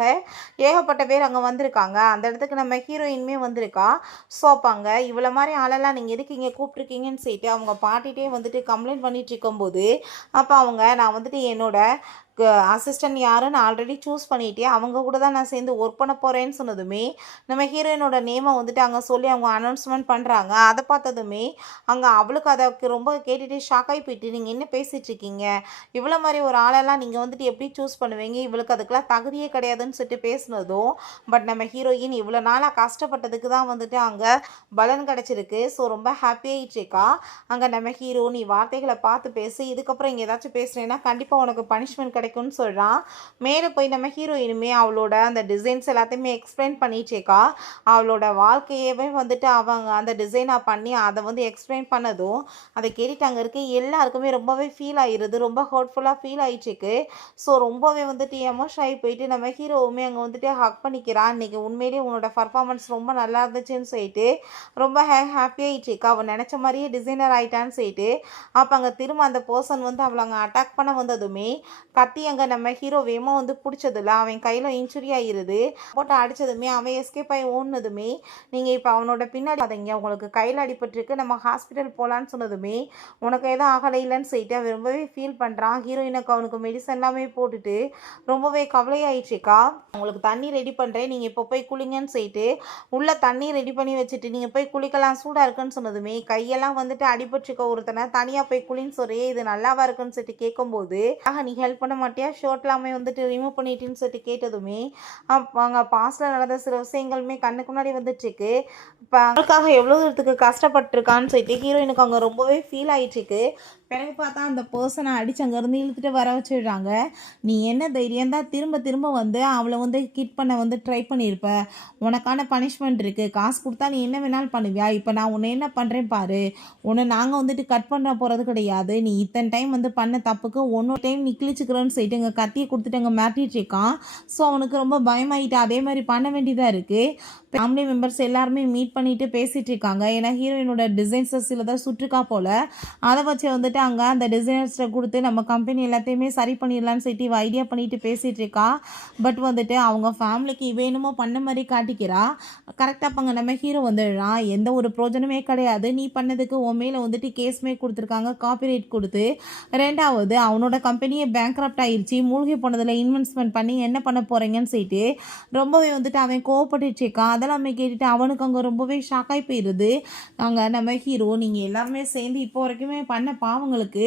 ஏகப்பட்ட பேர் அங்கே வந்திருக்காங்க. அந்த இடத்துக்கு நம்ம ஹீரோயினுமே வந்திருக்கா. ஸோ அப்பாங்க இவ்வளோ மாதிரி ஆளெல்லாம் நீங்கள் எதுக்கு இங்கே கூப்பிட்ருக்கீங்கன்னு சொல்லிட்டு அவங்க பாட்டிகிட்டே வந்துட்டு கம்ப்ளைண்ட் பண்ணிட்டு இருக்கும்போது அப்போ அவங்க நான் வந்துட்டு என்னோட அசிஸ்டன்ட் யாருன்னு ஆல்ரெடி சூஸ் பண்ணிட்டே அவங்க கூட தான் நான் சேர்ந்து ஒர்க் பண்ண போகிறேன்னு சொன்னதுமே நம்ம ஹீரோயினோட நேமை வந்துட்டு அங்கே சொல்லி அவங்க அனௌன்ஸ்மெண்ட் பண்ணுறாங்க. அதை பார்த்ததுமே அங்கே அவளுக்கு அதை ரொம்ப கேட்டுகிட்டே ஷாக்காகி போயிட்டு நீங்கள் என்ன பேசிகிட்டு இருக்கீங்க, இவ்வளோ மாதிரி ஒரு ஆளெல்லாம் நீங்கள் வந்துட்டு எப்படி சூஸ் பண்ணுவீங்க, இவளுக்கு அதுக்கெல்லாம் தகுதியே கிடையாதுன்னு சொல்லிட்டு பேசினதும் பட் நம்ம ஹீரோயின் இவ்வளோ நாளாக கஷ்டப்பட்டதுக்கு தான் வந்துட்டு அங்கே பலன் கிடச்சிருக்கு. ஸோ ரொம்ப ஹாப்பியாகிட்டு இருக்கா. அங்கே நம்ம ஹீரோ நீ வார்த்தைகளை பார்த்து பேசி இதுக்கப்புறம் இங்கே ஏதாச்சும் பேசுனேன்னா கண்டிப்பாக உனக்கு பனிஷ்மெண்ட் கிடைக்கும்னு சொல்கிறான். மேலே போய் நம்ம ஹீரோயினுமே அவளோட அந்த டிசைன்ஸ் எல்லாத்தையுமே எக்ஸ்பிளைன் பண்ணிட்டேக்கா. அவளோட வாழ்க்கையவே வந்துட்டு அவங்க அந்த டிசைனாக பண்ணி அதை வந்து எக்ஸ்பிளைன் பண்ணதும் அதை கேட்டுட்டு அங்கே இருக்க எல்லாருக்குமே ரொம்பவே ஃபீல் ஆகிடுது, ரொம்ப ஹர்ட்ஃபுல்லாக ஃபீல் ஆகிட்டுருக்கு. ஸோ ரொம்பவே வந்துட்டு எமோஷன் ஆகி போயிட்டு நம்ம ஹீரோவுமே அங்கே வந்துட்டு ஹக் பண்ணிக்கிறான். இன்றைக்கி உண்மையிலேயே உன்னோட பர்ஃபார்மன்ஸ் ரொம்ப நல்லா இருந்துச்சுன்னு சொல்லிட்டு ரொம்ப ஹாப்பியாகிட்டு இருக்கா. அவள் நினச்ச மாதிரியே டிசைனர் ஆகிட்டான்னு சொல்லிட்டு அப்போ அங்கே திரும்ப அந்த பர்சன் வந்து அவளை அங்கே அட்டாக் பண்ண வந்ததுமே கத்தி கத்தி அங்கே நம்ம ஹீரோ வேகமாக வந்து பிடிச்சதில்ல, அவன் கையில் இன்ஜுரி ஆகிருது. போட்டு அடித்ததுமே அவன் எஸ்கேப் ஆகி ஓடினதுமே, நீங்கள் இப்போ அவனோட பின்னாடி பார்த்தீங்க, உங்களுக்கு கையில் அடிபட்டிருக்கு, நம்ம ஹாஸ்பிட்டல் போகலான்னு சொன்னதுமே உனக்கு எதுவும் ஆகலை இல்லைன்னு சொல்லிட்டு அவன் ரொம்பவே ஃபீல் பண்ணுறான். ஹீரோயினுக்கு அவனுக்கு மெடிசன் எல்லாமே போட்டுட்டு ரொம்பவே கவலையாயிடுச்சுக்கா. உங்களுக்கு தண்ணி ரெடி பண்ணுறேன், நீங்கள் இப்போ போய் குளிங்கன்னு சொல்லிட்டு உள்ளே தண்ணி ரெடி பண்ணி வச்சுட்டு நீங்கள் போய் குளிக்கலாம் சூடாக இருக்குன்னு சொன்னதுமே, கையெல்லாம் வந்துட்டு அடிபட்டுருக்க ஒருத்தனை தனியாக போய் குளின்னு சொல்றியே, இது நல்லாவா இருக்குன்னு சொல்லிட்டு கேட்கும்போது, நீ ஹெல்ப் பண்ண மாட்டியா, ஷர்ட் எல்லாமே வந்துட்டு ரிமூவ் பண்ணிட்டுன்னு சொல்லிட்டு கேட்டதுமே அங்கே பாஸ்டில் நடந்த சில விஷயங்களுமே கண்ணுக்கு முன்னாடி வந்துட்டுருக்கு. இப்போ அவங்களுக்காக எவ்வளோ தூரத்துக்கு கஷ்டப்பட்டுருக்கான்னு சொல்லிட்டு ஹீரோயினுக்கு அங்கே ரொம்பவே ஃபீல் ஆகிட்டுருக்கு. பிறகு பார்த்தா அந்த பர்சனை அடித்து அங்கேருந்து இழுத்துட்டு வர வச்சுடுறாங்க. நீ என்ன தைரியம் தான் திரும்ப திரும்ப வந்து அவளை வந்து கிட் பண்ண வந்து ட்ரை பண்ணியிருப்ப, உனக்கான பனிஷ்மெண்ட் இருக்குது, காசு கொடுத்தா நீ என்ன வேணாலும் பண்ணுவியா, இப்போ நான் உன்னை என்ன பண்ணுறேன் பாரு, உன்னை நாங்கள் வந்துட்டு கட் பண்ண போகிறது கிடையாது, நீ இத்தனை டைம் வந்து பண்ண தப்புக்கு ஒன்னொரு டைம் நீ கிழிச்சுக்கிறோன்னு சொல்லிட்டு எங்கள் கத்தியை கொடுத்துட்டு அங்கே மாட்டிட்டு இருக்கான். ஸோ அவனுக்கு ரொம்ப பயமாயிட்டு அதே மாதிரி பண்ண வேண்டியதாக இருக்குது. ஃபேமிலி மெம்பர்ஸ் எல்லாருமே மீட் பண்ணிட்டு பேசிகிட்டு இருக்காங்க. ஏன்னா ஹீரோயினோட டிசைன்ஸை சில தான் சுற்றுக்கா போல், அதை வச்சு வந்துட்டு அங்கே அந்த டிசைனர்ஸ்ட்டை கொடுத்து நம்ம கம்பெனி எல்லாத்தையுமே சரி பண்ணிடலான்னு சொல்லிட்டு இவ ஐடியா பண்ணிட்டு பேசிகிட்டு இருக்கா. பட் வந்துட்டு அவங்க ஃபேமிலிக்கு இவ என்னமோ பண்ண மாதிரி காட்டிக்கிறா. கரெக்டாக அங்கே நம்ம ஹீரோ வந்துடுறான். எந்த ஒரு பிரோஜனமே கிடையாது, நீ பண்ணதுக்கு உன் மேலே வந்துட்டு கேஸ்மே கொடுத்துருக்காங்க, காப்பிரைட் கொடுத்து. ரெண்டாவது அவனோட கம்பெனியே பேங்க்ரப்ட் ஆயிடுச்சு, மூழ்கி போனதில் இன்வெஸ்ட்மெண்ட் பண்ணி என்ன பண்ண போகிறீங்கன்னு சொல்லிட்டு ரொம்பவே வந்துட்டு அவன் கோவப்பட்டுட்டு இருக்கான். அதெல்லாமே கேட்டுட்டு அவனுக்கு அங்கே ரொம்பவே ஷாக்காகி போயிடுது. அங்கே நம்ம ஹீரோ, நீங்கள் எல்லாருமே சேர்ந்து இப்போ வரைக்குமே பண்ண பாவங்களுக்கு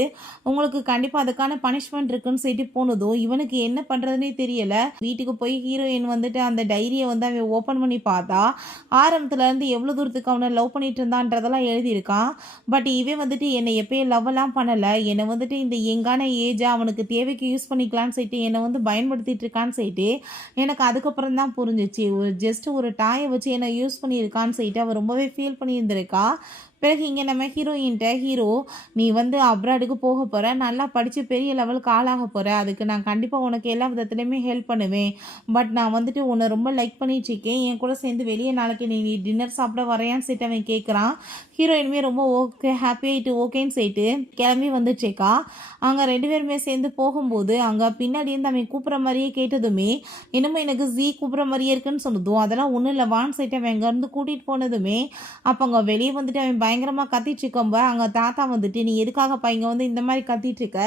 உங்களுக்கு கண்டிப்பாக அதுக்கான பனிஷ்மெண்ட் இருக்குன்னு சொல்லிட்டு போனதும் இவனுக்கு என்ன பண்ணுறதுனே தெரியலை. வீட்டுக்கு போய் ஹீரோயின் வந்துட்டு அந்த டைரியை வந்து அவன் ஓப்பன் பண்ணி பார்த்தா ஆரம்பத்துலேருந்து எவ்வளோ தூரத்துக்கு அவனை லவ் பண்ணிட்டு இருந்தான்றதெல்லாம் எழுதியிருக்கான். பட் இவன் வந்துட்டு என்னை எப்பயும் லவ்வெல்லாம் பண்ணலை, என்னை வந்துட்டு இந்த எங்கான ஏஜை அவனுக்கு தேவைக்கு யூஸ் பண்ணிக்கலான்னு சொல்லிட்டு என்னை வந்து பயன்படுத்திட்டு இருக்கான்னு சொல்லிட்டு எனக்கு அதுக்கப்புறம் தான் புரிஞ்சிச்சு. ஜஸ்ட் ஒரு டாயை வச்சு என்னை யூஸ் பண்ணியிருக்கான்னு சொல்லிட்டு அவள் ரொம்பவே ஃபீல் பண்ணியிருந்திருக்கா. பிறகு இங்கே நம்ம ஹீரோயின்ட்ட, ஹீரோ நீ வந்து அப்ராடுக்கு போக போகிற, நல்லா படித்து பெரிய லெவலுக்கு ஆளாக போகிற, அதுக்கு நான் கண்டிப்பாக உனக்கு எல்லா விதத்துலையுமே ஹெல்ப் பண்ணுவேன். பட் நான் வந்துட்டு உன்னை ரொம்ப லைக் பண்ணிட்டுருக்கேன், என் கூட சேர்ந்து வெளியே நாளைக்கு நீ டின்னர் சாப்பிட வரையான்னு சொல்லிட்டு அவன் கேட்குறான். ஹீரோயினுமே ரொம்ப ஓகே ஹாப்பி ஆகிட்டு ஓகேன்னு சொல்லிட்டு கிளம்பி வந்துட்டுருக்கா. அங்கே ரெண்டு பேருமே சேர்ந்து போகும்போது அங்கே பின்னாடி இருந்து அவன் கூப்பிட்ற மாதிரியே கேட்டதுமே, என்னமோ எனக்கு கூப்பிட்ற மாதிரியே இருக்குன்னு சொன்னதும், அதெல்லாம் ஒன்றும் இல்லை வான்னு சொல்லிட்டு அவன் அங்கேருந்து கூட்டிகிட்டு போனதுமே, அப்போ அங்கே வெளியே வந்துட்டு அவன் பயங்கரமாக கத்திட்டு இருக்கம்ப அங்கே தாத்தா வந்துட்டு, நீ எதுக்காகப்பா இங்கே வந்து இந்த மாதிரி கத்திட்டு இருக்க,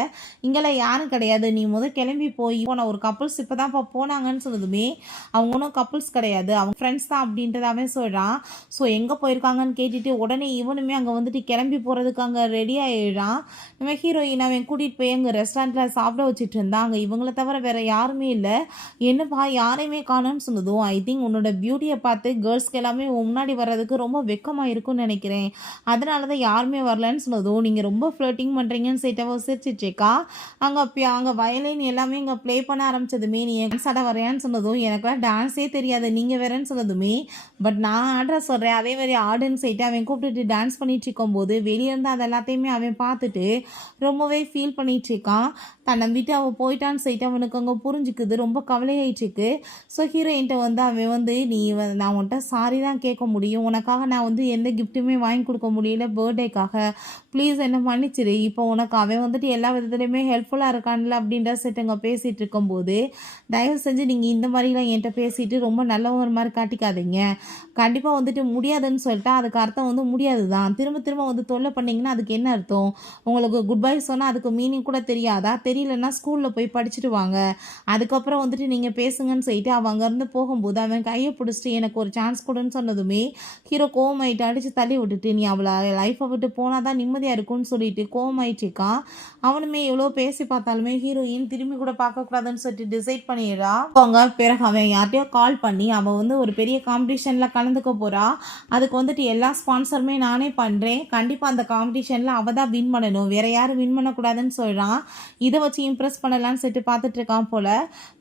இங்கெல்லாம் யாரும் கிடையாது, நீ கிளம்பி போய் போன ஒரு கப்புள்ஸ் இப்போ தான்ப்பா போனாங்கன்னு சொன்னதுமே, அவங்க ஒன்றும் கப்புள்ஸ் கிடையாது, அவங்க ஃப்ரெண்ட்ஸ் தான் அப்படின்றத அவன் சொல்கிறான். ஸோ எங்கே போயிருக்காங்கன்னு கேட்டுட்டு உடனே இவனுமே அங்கே வந்துட்டு கிளம்பி போகிறதுக்கு அங்கே ரெடி ஆகிடுறான். நம்ம ஹீரோயின் அவன் கூட்டிகிட்டு போய் அங்கே ரெஸ்டாரண்ட்டில் சாப்பிட வச்சுட்டு இருந்தான். அங்கே இவங்கள தவிர வேறு யாருமே இல்லை. என்னப்பா யாரையுமே காணோன்னு சொன்னதும், ஐ திங்க் உன்னோட பியூட்டியை பார்த்து கேர்ள்ஸ்க்கு எல்லாமே முன்னாடி வர்றதுக்கு ரொம்ப வெக்கமாக இருக்கும்னு நினைக்கிறேன், அதனால தான் யாருமே வரலன்னு சொன்னதும், நீங்கள் ரொம்ப ஃப்ளர்ட்டிங் பண்ணுறீங்கன்னு சொல்லிட்டு சிரிச்சிட்ருக்கா. அங்கே வயலின் எல்லாமே இங்கே ப்ளே பண்ண ஆரம்பித்ததுமே, நீ டான்ஸ் ஆட வரையான்னு சொன்னதும், எனக்குலாம் டான்ஸே தெரியாது நீங்கள் வேறேன்னு சொன்னதுமே, பட் நான் ஆடுற சொல்கிறேன் அதே மாதிரி ஆடுன்னு சொல்லிட்டு அவன் கூப்பிட்டுட்டு டான்ஸ் பண்ணிட்டு இருக்கும்போது வெளியேருந்து அது எல்லாத்தையுமே அவன் பார்த்துட்டு ரொம்பவே ஃபீல் பண்ணிட்டு இருக்கான். தன்னை விட்டு அவள் போயிட்டான்னு சொல்லிட்டு அவனுக்கு அங்கே புரிஞ்சுக்குது, ரொம்ப கவலையாயிட்டுருக்கு. ஸோ ஹீரோயின்ட்ட வந்து அவன் வந்து, நீ நான் உன்கிட்ட சாரி தான் கேட்க முடியும், உனக்காக நான் வந்து எந்த கிஃப்ட்டுமே வாங்கி கொடுக்க முடியல பர்த்டேக்காக, ப்ளீஸ் என்ன மன்னிச்சிரு, இப்போ உனக்கு அவன் வந்துட்டு எல்லா விதத்துலையுமே ஹெல்ப்ஃபுல்லாக இருக்கான்ல அப்படின்ற செட்டுங்க பேசிகிட்டு இருக்கும்போது, தயவு செஞ்சு நீங்கள் இந்த மாதிரிலாம் என்கிட்ட பேசிட்டு ரொம்ப நல்லவங்க மாதிரி காட்டிக்காதீங்க, கண்டிப்பாக வந்துட்டு முடியாதுன்னு சொல்லிட்டா அதுக்கு அர்த்தம் வந்து முடியாது தான், திரும்ப திரும்ப வந்து தொல்லை பண்ணிங்கன்னா அதுக்கு என்ன அர்த்தம், உங்களுக்கு குட் பை சொன்னால் அதுக்கு மீனிங் கூட தெரியாதா, தெரியலன்னா ஸ்கூலில் போய் படிச்சுட்டு வாங்க, அதுக்கப்புறம் வந்துட்டு நீங்கள் பேசுங்கன்னு சொல்லிட்டு அவன் அங்கேருந்து போகும்போது அவன் கையை பிடிச்சிட்டு எனக்கு ஒரு சான்ஸ் கொடுன்னு சொன்னதுமே ஹீரோ கோவமாயிட்டு அடித்து தள்ளி விட்டுட்டு, நீ அவளை லைஃப்பை விட்டு போனால் தான் நிம்மதியாக இருக்கும்னு சொல்லிட்டு கோவமாயிட்டுருக்கான். அவனுமே எவ்வளோ பேசி பார்த்தாலுமே ஹீரோயின் திரும்பி கூட பார்க்கக்கூடாதுன்னு சொல்லிட்டு டிசைட் பண்ணிடுறா. அவங்க பிறகு அவன் யார்ட்டையோ கால் பண்ணி அவள் வந்து ஒரு பெரிய காம்படிஷனில் கலந்துக்க போகிறா, அதுக்கு வந்துட்டு எல்லா ஸ்பான்சருமே நானே பண்ணுறேன், கண்டிப்பாக அந்த காம்படிஷனில் அவள் தான் வின் பண்ணணும், வேறு யாரும் வின் பண்ணக்கூடாதுன்னு சொல்கிறான். இதை வச்சு இம்ப்ரெஸ் பண்ணலான்னு சொல்லிட்டு பார்த்துட்டு இருக்கான் போல்.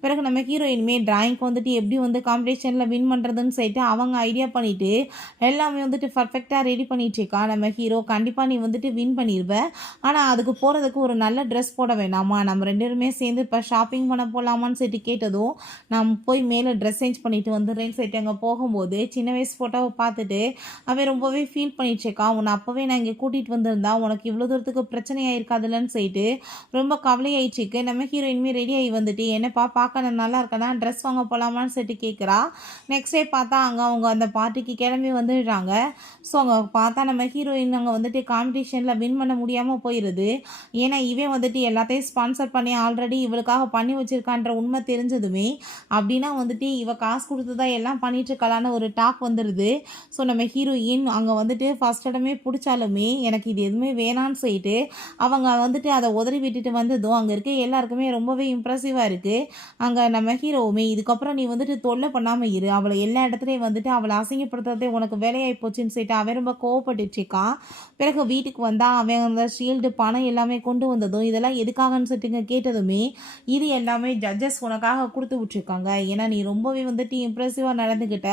பிறகு நம்ம ஹீரோயினுமே டிராயிங்க்கு வந்துட்டு எப்படி வந்து காம்படிஷனில் வின் பண்ணுறதுன்னு சொல்லிட்டு அவங்க ஐடியா பண்ணிவிட்டு எல்லாமே வந்துட்டு பர்ஃபெக்டாக ரெடி பண்ணிகிட்ருக்கா. நம்ம ஹீரோ, கண்டிப்பாக நீ வந்துட்டு வின் பண்ணிடுவேன், ஆனால் அதுக்கு போகிறதுக்கு ஒரு நல்ல ட்ரெஸ் போட வேணாமா, நம்ம ரெண்டு பேருமே சேர்ந்து இப்போ ஷாப்பிங் பண்ண போகலாமான்னு சொல்லிட்டு கேட்டதும், நான் போய் மேலே ட்ரெஸ் சேஞ்ச் பண்ணிவிட்டு வந்துடுறேன்னு சொல்லிட்டு அங்கே போகும்போது சின்ன வயசு ஃபோட்டோவை பார்த்துட்டு அவன் ரொம்பவே ஃபீல் பண்ணிட்டு இருக்கான். உன்னை அப்போவே நான் இங்கே கூட்டிகிட்டு வந்திருந்தா உனக்கு இவ்வளோ தூரத்துக்கு பிரச்சனை ஆயிருக்காதுல்லன்னு சொல்லிட்டு ரொம்ப கவலையாயிடுச்சு இருக்கு. நம்ம ஹீரோயின்மே ரெடி ஆகி வந்துட்டு என்னப்பா பார்க்க நான் நல்லா இருக்கேனா, ட்ரெஸ் வாங்க போகலாமான்னு சொல்லிட்டு கேட்குறா. நெக்ஸ்ட் டே பார்த்தா அங்கே அவங்க அந்த பார்ட்டிக்கு கிளம்பி வந்துடுறாங்க. ஸோ அங்கே பார்த்தா நம்ம ஹீரோயின் அங்கே வந்துட்டு காம்படிஷனில் வின் பண்ண முடியாமல் போயிடுது. ஏன்னா இவன் வந்துட்டு எல்லாத்தையும் ஸ்பான்சர் பண்ணி ஆல்ரெடி இவளுக்காக பண்ணி வச்சிருக்கான்ற உண்மை தெரிஞ்சதுமே அப்படின்னா வந்துட்டு இவ காசு கொடுத்து தான் எல்லாம் பண்ணிட்டு இருக்கலான்னு ஒரு டாக் வந்துடுது. ஸோ நம்ம ஹீரோயின் அங்கே வந்துட்டு ஃபர்ஸ்ட் இடமே பிடிச்சாலுமே எனக்கு இது எதுவுமே வேணான்னு சொல்லிட்டு அவங்க வந்துட்டு அதை உதறி விட்டுட்டு வந்ததும் அங்கே இருக்க எல்லாருக்குமே ரொம்பவே இம்ப்ரெசிவாக இருக்குது. அங்கே நம்ம ஹீரோவுமே இதுக்கப்புறம் நீ வந்துட்டு தொல்லை பண்ணாமல் இரு, அவளை எல்லா இடத்துலையும் வந்துட்டு அவளை அசிங்கப்படுத்துறதே உனக்கு வேலையாகி போச்சுன்னு சொல்லிட்டு அவன் ரொம்ப கோவப்பட்டுட்டு இருக்கான். பிறகு வீட்டுக்கு வந்தால் அவன் அந்த ஷீல்டு பணம் எல்லாமே கொண்டு வந்ததும் இதெல்லாம் எதுக்காகன்னு சொல்லிட்டுங்க கேட்டதுமே இது எல்லாமே ஜட்ஜஸ் உனக்காக கொடுத்து விட்ருக்காங்க, ஏன்னா நீ ரொம்பவே வந்துட்டு இம்ப்ரெசிவாக நடந்துக்கிட்ட,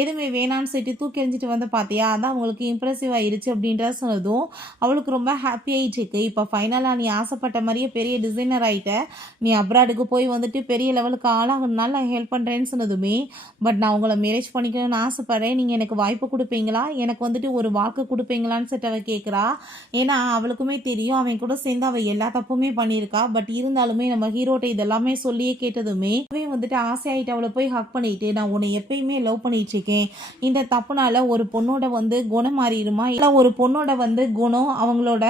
எதுவுமே வேணான்னு சொல்லிட்டு தூக்கி எறிஞ்சிட்டு வந்து பார்த்தியா, அதான் அவங்களுக்கு இம்ப்ரெசிவ் ஆயிடுச்சு அப்படின்ற சொன்னதும் அவளுக்கு ரொம்ப ஹாப்பி ஆகிட்டு இருக்கு. இப்போ ஃபைனலாக நீ ஆசைப்பட்ட மாதிரியே பெரிய டிசைனர் ஆகிட்ட, நீ அப்ராடுக்கு போய் வந்துட்டு பெரிய லெவலுக்கு ஆளாகணுனால நான் ஹெல்ப் பண்ணுறேன்னு சொன்னதுமே பட் நான் உங்களை மேரேஜ் பண்ணிக்கணும்னு ஆசைப்பட்றேன், நீங்கள் எனக்கு வாய்ப்பு கொடுப்பீங்களா, எனக்கு வந்துட்டு ஒரு வாக்கு கொடுப்பீங்களான்னு சொல்லிட்டு அவள் கேட்குறா. ஏன்னா அவளுக்குமே தெரியும் அவன் கூட சேர்ந்து அவள் எல்லா தப்புமே பண்ணியிருக்கா. பட் இருந்தாலுமே நம்ம ஹீரோட்ட இதெல்லாமே சொல்லியே கேட்டதுமே அவன் வந்துட்டு ஆசையாயிட்டு அவளை போய் ஹக் பண்ணிட்டு நான் உன்னை எப்பயுமே லவ் பண்ணிட்டு இருக்கேன், இந்த தப்புனால ஒரு பொண்ணோட வந்து குணம் மாறிடுமா, இல்லை ஒரு பொண்ணோட வந்து குணம் அவங்களோட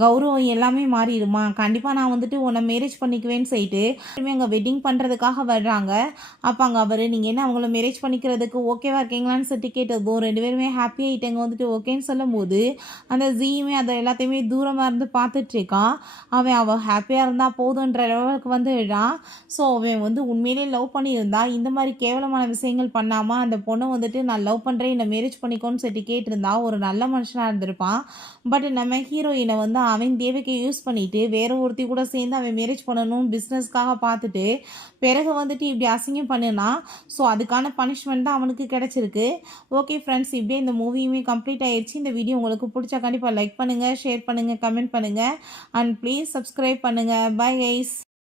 கௌரவம் எல்லாமே மாறிடுமா, கண்டிப்பாக நான் வந்துட்டு உன்னை மேரேஜ் பண்ணிக்குவேன்னு சொல்லிட்டு அங்கே வெட்டிங் பண்ணுறதுக்காக வர்றாங்க. அப்போ அங்கே அவர் நீங்கள் என்ன அவங்கள மேரேஜ் பண்ணிக்கிறதுக்கு ஓகேவா இருக்கீங்களான்னு சொல்லிட்டு கேட்டதும் ரெண்டு பேருமே ஹாப்பி ஆகிட்டாங்க. வந்துட்டு ஓகேன்னு சொல்லும் போது அந்த ஜீயுமே அதை எல்லாத்தையுமே தூரமாக இருந்து பார்த்துட்ருக்கான். அவள் ஹாப்பியாக இருந்தால் போதுன்ற லெவலுக்கு வந்துடுறான். ஸோ அவன் வந்து உண்மையிலே லவ் பண்ணியிருந்தா இந்த மாதிரி கேவலமான விஷயங்கள் பண்ணாமல் அந்த பொண்ணை வந்துட்டு நான் லவ் பண்ணுறேன் என்னை மேரேஜ் பண்ணிக்கோன்னு சொல்லிட்டு கேட்டிருந்தா ஒரு நல்ல மனுஷனாக இருந்திருப்பான். பட் நம்ம ஹீரோயினை வந்து அவன் தேவைக்கு யூஸ் பண்ணிட்டு வேற ஒருத்தி கூட சேர்ந்து அவன் மேரேஜ் பண்ணணும் பிஸ்னஸ்க்காக பார்த்துட்டு பிறகு வந்துட்டு இப்படி அசிங்கம் பண்ணுனா. ஸோ அதுக்கான பனிஷ்மெண்ட் தான் அவனுக்கு கிடைச்சிருக்கு. ஓகே ஃப்ரெண்ட்ஸ், இப்படியே இந்த மூவியுமே கம்ப்ளீட் ஆயிடுச்சு. இந்த வீடியோ உங்களுக்கு பிடிச்சா கண்டிப்பாக லைக் பண்ணுங்கள், ஷேர் பண்ணுங்கள், கமெண்ட் பண்ணுங்கள் அண்ட் ப்ளீஸ் சப்ஸ்கிரைப் பண்ணுங்கள். Bye guys.